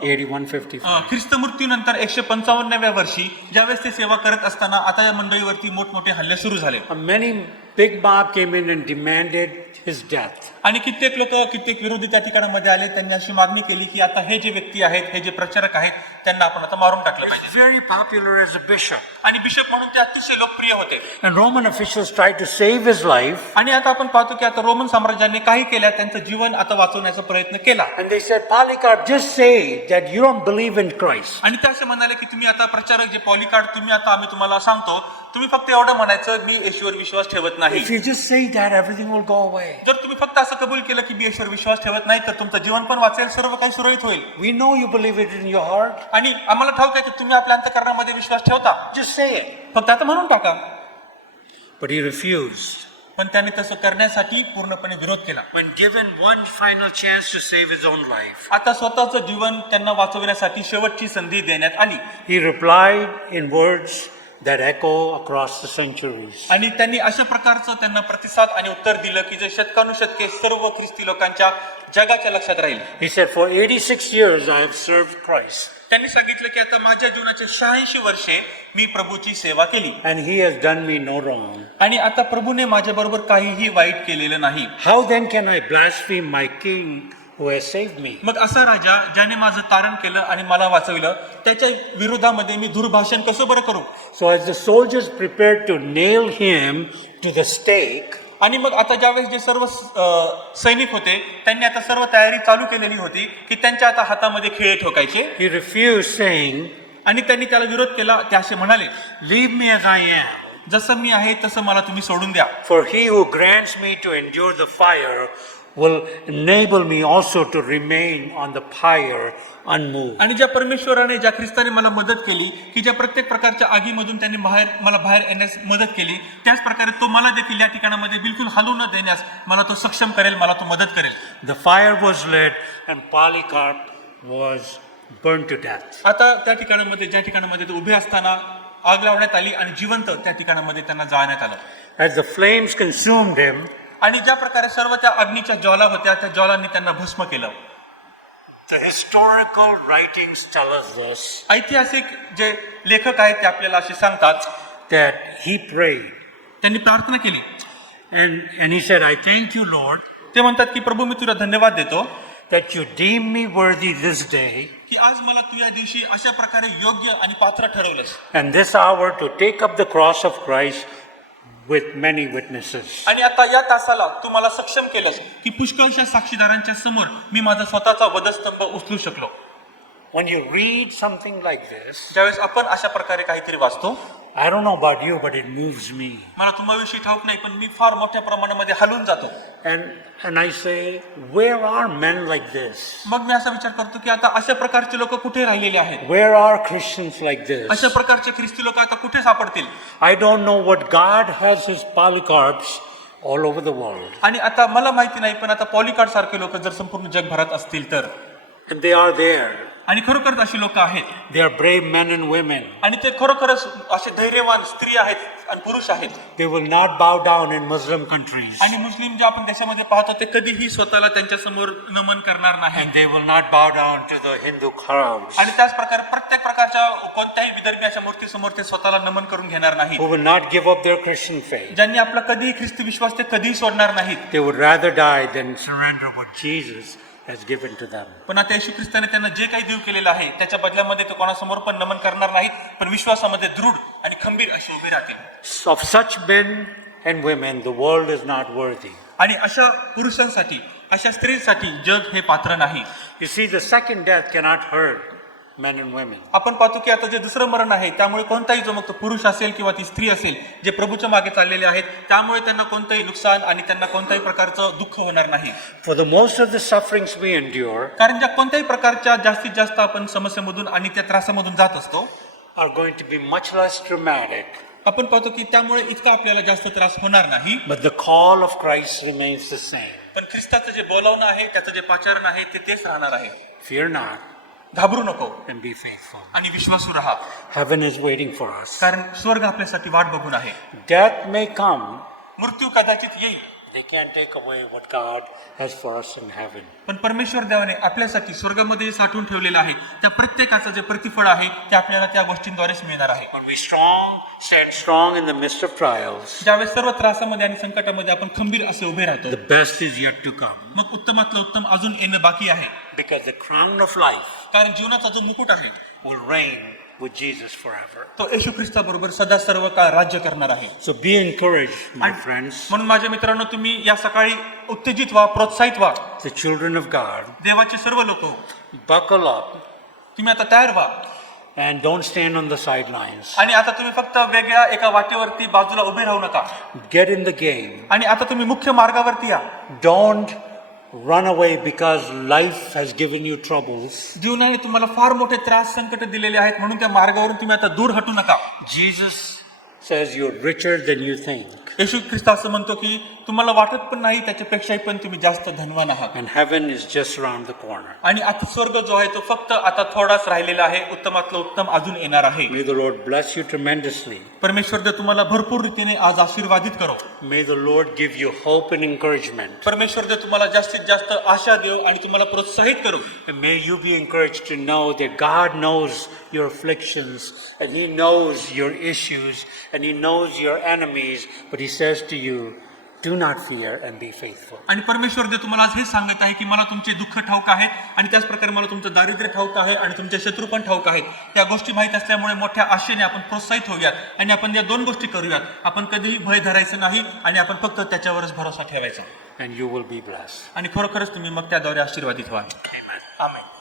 AD 155, ख्रिस्त मृत्यूनंतर 155व्या वर्षी ज्यावेळेस ते सेवा करत असताना आता या मंडळीवरती मोठमोठे हल्ले सुरू झाले. many big mob came in and demanded his death. आणि कित्येक लोक, कित्येक विरोधी त्या ठिकाणामध्ये आले. त्यांनी अशी मागणी केली की आता हे जे व्यक्ती आहेत, हे जे प्रचारक आहेत, त्यांना आपण आता मारून टाकलं He was पाहिजे. very popular as a bishop. आणि बिशप म्हणून ते अतिशय लोकप्रिय होते. And Roman officials tried to save his life. आणि आता आपण पाहतो की आता रोमन साम्राज्याने काही केल्या, त्यांचं जीवन आता वाचवण्याचा प्रयत्न केला. And they said, Polycarp, just say that you don't believe in Christ. आणि ते असे म्हणाले की तुम्ही आता प्रचारक जे पॉलिकार्प, तुम्ही आता आम्ही तुम्हाला सांगतो, तुम्ही फक्त एवढं म्हणायचं मी येशूवर विश्वास ठेवत नाही. If you just say that, everything will go away. जर तुम्ही फक्त असं कबूल केलं की मी येशूवर विश्वास ठेवत नाही, तर तुमचं जीवन पण वाचेल, सर्व काही सुरळीत होईल. We know you believe it in your heart. आणि आम्हाला ठाऊक आहे की तुम्ही आपल्या अंतःकरणामध्ये विश्वास ठेवता, Just say it. फक्त आता म्हणून टाका. But he refused. पण त्याने तसं करण्यासाठी पूर्णपणे विरोध केला. When given one final chance to save his own life, आता स्वतःचं जीवन त्यांना वाचवण्यासाठी शेवटची संधी देण्यात आली. he replied in words that echo across the centuries. आणि त्यांनी अशा प्रकारचं त्यांना प्रतिसाद आणि उत्तर दिलं की जे शतकानुशतके सर्व ख्रिस्ती लोकांच्या जगाच्या लक्षात राहील. He said, for 86 years I have served Christ. त्यांनी सांगितलं की आता माझ्या जीवनाचे 86 वर्षे मी प्रभूची सेवा केली And he has done me no wrong. आणि आता प्रभूने माझ्या बरोबर काहीही वाईट केलेलं नाही. How then can I blaspheme my king who has saved me? मग असा राजा ज्याने माझं तारण केलं आणि मला वाचविलं, त्याच्या विरोधामध्ये मी दुर्भाषण कसं बरं करू? So as the soldiers prepared to nail him to the stake, आणि मग आता ज्यावेळेस जे सर्व सैनिक होते त्यांनी आता सर्व तयारी चालू केलेली होती की त्यांच्या आता हातामध्ये खिळे ठोकायचे. he refused, saying, आणि त्यांनी त्याला विरोध केला. ते असे म्हणाले, leave me as I am. जसं मी आहे तसं मला तुम्ही सोडून द्या. For he who grants me to endure the fire will enable me also to remain on the pyre unmoved. आणि ज्या परमेश्वराने ज्या ख्रिस्ताने मला मदत केली की ज्या प्रत्येक प्रकारच्या आगीमधून त्यांनी मला बाहेर येण्यास मदत केली, त्याच प्रकारे तो मला देखील या ठिकाणामध्ये बिलकुल हलू न देण्यास मला तो सक्षम करेल, मला तो मदत करेल. The fire was lit and Polycarp was burned to death. आता त्या ठिकाणामध्ये ज्या ठिकाणामध्ये ते उभे असताना आग लावण्यात आली आणि जिवंत त्या ठिकाणामध्ये त्यांना जाळण्यात आलं. As the flames consumed him, आणि ज्या प्रकारे सर्व त्या अग्नीच्या ज्वाला होत्या त्या ज्वालांनी त्यांना भस्म केलं. the historical writings tell us this, ऐतिहासिक जे लेखक आहेत ते आपल्याला असे सांगतात that he prayed त्यांनी प्रार्थना केली. and he said, I thank you, Lord, ते म्हणतात की प्रभू मी तुला धन्यवाद देतो that you deem me worthy this day की आज मला तू या दिवशी अशा प्रकारे योग्य आणि पात्र ठरवलंस and this hour to take up the cross of Christ with many witnesses. आणि आता या तासाला तू मला सक्षम केलंस की पुष्कळशा साक्षीदारांच्या समोर मी माझा स्वतःचा वधस्तंभ उचलू शकलो. When you read something like this, ज्यावेळेस आपण अशा प्रकारे काहीतरी वाचतो, I don't know about you, but it moves me. मला तुम्हाविषयी ठाऊक नाही पण मी फार मोठ्या प्रमाणामध्ये हलून जातो. And I say, where are men like this? मग मी असा विचार करतो की आता अशा प्रकारचे लोक कुठे राहिलेले आहेत, Where are Christians like this? अशा प्रकारचे ख्रिस्ती लोक आता कुठे सापडतील. I don't know what God has his Polycarps all over the world. आणि आता मला माहिती नाही पण आता पॉलिकार्ड सारखे लोक जर संपूर्ण जगभरात असतील तर, And they are there. आणि खरोखरच अशी लोक आहेत They are brave men and women. आणि ते खरोखरच असे धैर्यवान स्त्री आहेत आणि पुरुष आहेत. They will not bow down in Muslim countries. आणि मुस्लिम जे आपण देशामध्ये पाहतो ते कधीही स्वतःला त्यांच्या समोर नमन करणार नाही. And they will not bow down to the Hindu crowds. आणि त्याच प्रकारे प्रत्येक प्रकारच्या कोणत्याही विदर्भीच्या मूर्तीसमोर ते स्वतःला नमन करून घेणार नाही. Who will not give up their Christian faith. ज्यांनी आपला कधीही ख्रिस्ती विश्वास ते कधीही सोडणार नाहीत. They would rather die than surrender what Jesus has given to them. पण आता येशू ख्रिस्ताने त्यांना जे काही देव केलेलं आहे त्याच्या बदल्यामध्ये ते कोणासमोर पण नमन करणार नाहीत, पण विश्वासामध्ये दृढ आणि खंबीर असे उभे राहतील. Of such men and women, the world is not worthy. आणि अशा पुरुषांसाठी अशा स्त्रीसाठी जग हे पात्र नाही. You see, the second death cannot hurt men and women. आपण पाहतो की आता जे दुसरं मरण आहे त्यामुळे कोणताही जो मग तो पुरुष असेल किंवा ती स्त्री असेल जे प्रभूच्या मागे चाललेले आहेत त्यामुळे त्यांना कोणतंही नुकसान आणि त्यांना कोणत्याही प्रकारचं दुःख होणार नाही. For the most of the sufferings we endure कारण ज्या कोणत्याही प्रकारच्या जास्तीत जास्त आपण समस्येमधून आणि त्या त्रासामधून जात असतो are going to be much less dramatic, आपण पाहतो की त्यामुळे इतका आपल्याला जास्त त्रास होणार नाही. but the call of Christ remains the same. पण ख्रिस्ताचं जे बोलावणं आहे त्याचं जे पाचारण आहे ते तेच राहणार आहे. Fear not घाबरू नको and be faithful. आणि विश्वासू राहा, Heaven is waiting for us. कारण स्वर्ग आपल्यासाठी वाट बघून आहे. Death may come. मृत्यू कदाचित येईल They can't take away what God has for us in heaven. पण परमेश्वर देवाने आपल्यासाठी स्वर्गामध्ये साठवून ठेवलेलं आहे त्या प्रत्येकाचं जे प्रतिफळ आहे ते आपल्याला त्या गोष्टींद्वारेच मिळणार आहे. When we stand strong in the midst of trials, ज्यावेळेस सर्व त्रासामध्ये आणि संकटामध्ये आपण खंबीर असे उभे राहतो the best is yet to come. मग उत्तमातलं उत्तम अजून येणं बाकी आहे. Because the crown of life कारण जीवनाचा जो मुकुट आहे will reign with Jesus forever. तो येशू ख्रिस्ता बरोबर सदा सर्व काळ राज्य करणार आहे. So be encouraged, my friends, म्हणून माझ्या मित्रांनो तुम्ही या सकाळी उत्तेजित व्हा, प्रोत्साहित व्हा. the children of God. देवाचे सर्व लोक Buckle up तुम्ही आता तयार व्हा and don't stand on the sidelines. आणि आता तुम्ही फक्त वेगळ्या एका वाटेवरती बाजूला उभे राहू नका Get in the game. आणि आता तुम्ही मुख्य मार्गावरती या. Don't run away because life has given you troubles. जीवनाने तुम्हाला फार मोठे त्रास संकट दिलेले आहेत म्हणून त्या मार्गावरून तुम्ही आता दूर हटू नका. Jesus says you're richer than you think. येशू ख्रिस्त असं म्हणतो की तुम्हाला वाटत पण नाही त्याच्यापेक्षाही पण तुम्ही जास्त धनवान आहात. And heaven is just around the corner. आणि आता स्वर्ग जो आहे तो फक्त आता थोडाच राहिलेला आहे, उत्तमातलं उत्तम अजून येणार आहे. May the Lord bless you tremendously. परमेश्वर देव तुम्हाला भरपूर रीतीने आज आशीर्वादित करो. May the Lord give you hope and encouragement. परमेश्वर देव तुम्हाला जास्तीत जास्त आशा देव आणि तुम्हाला प्रोत्साहित करो. And may you be encouraged to know that God knows your afflictions and He knows your issues and He knows your enemies, but He says to you, do not fear and be faithful. आणि परमेश्वर देव तुम्हाला आज हेच सांगत आहे की मला तुमचे दुःख ठाऊक आहेत आणि त्याच प्रकारे मला तुमचं दारिद्र्य ठाऊक आहे आणि तुमचे शत्रू पण ठाऊक आहेत. त्या गोष्टी माहीत असल्यामुळे मोठ्या आशेने आपण प्रोत्साहित होऊयात आणि आपण या दोन गोष्टी करूयात. आपण कधीही भय धरायचं नाही आणि आपण फक्त त्याच्यावरच भरोसा ठेवायचा And you will be blessed. आणि खरोखरच तुम्ही मग त्याद्वारे आशीर्वादित व्हाल. Amen. आमेन.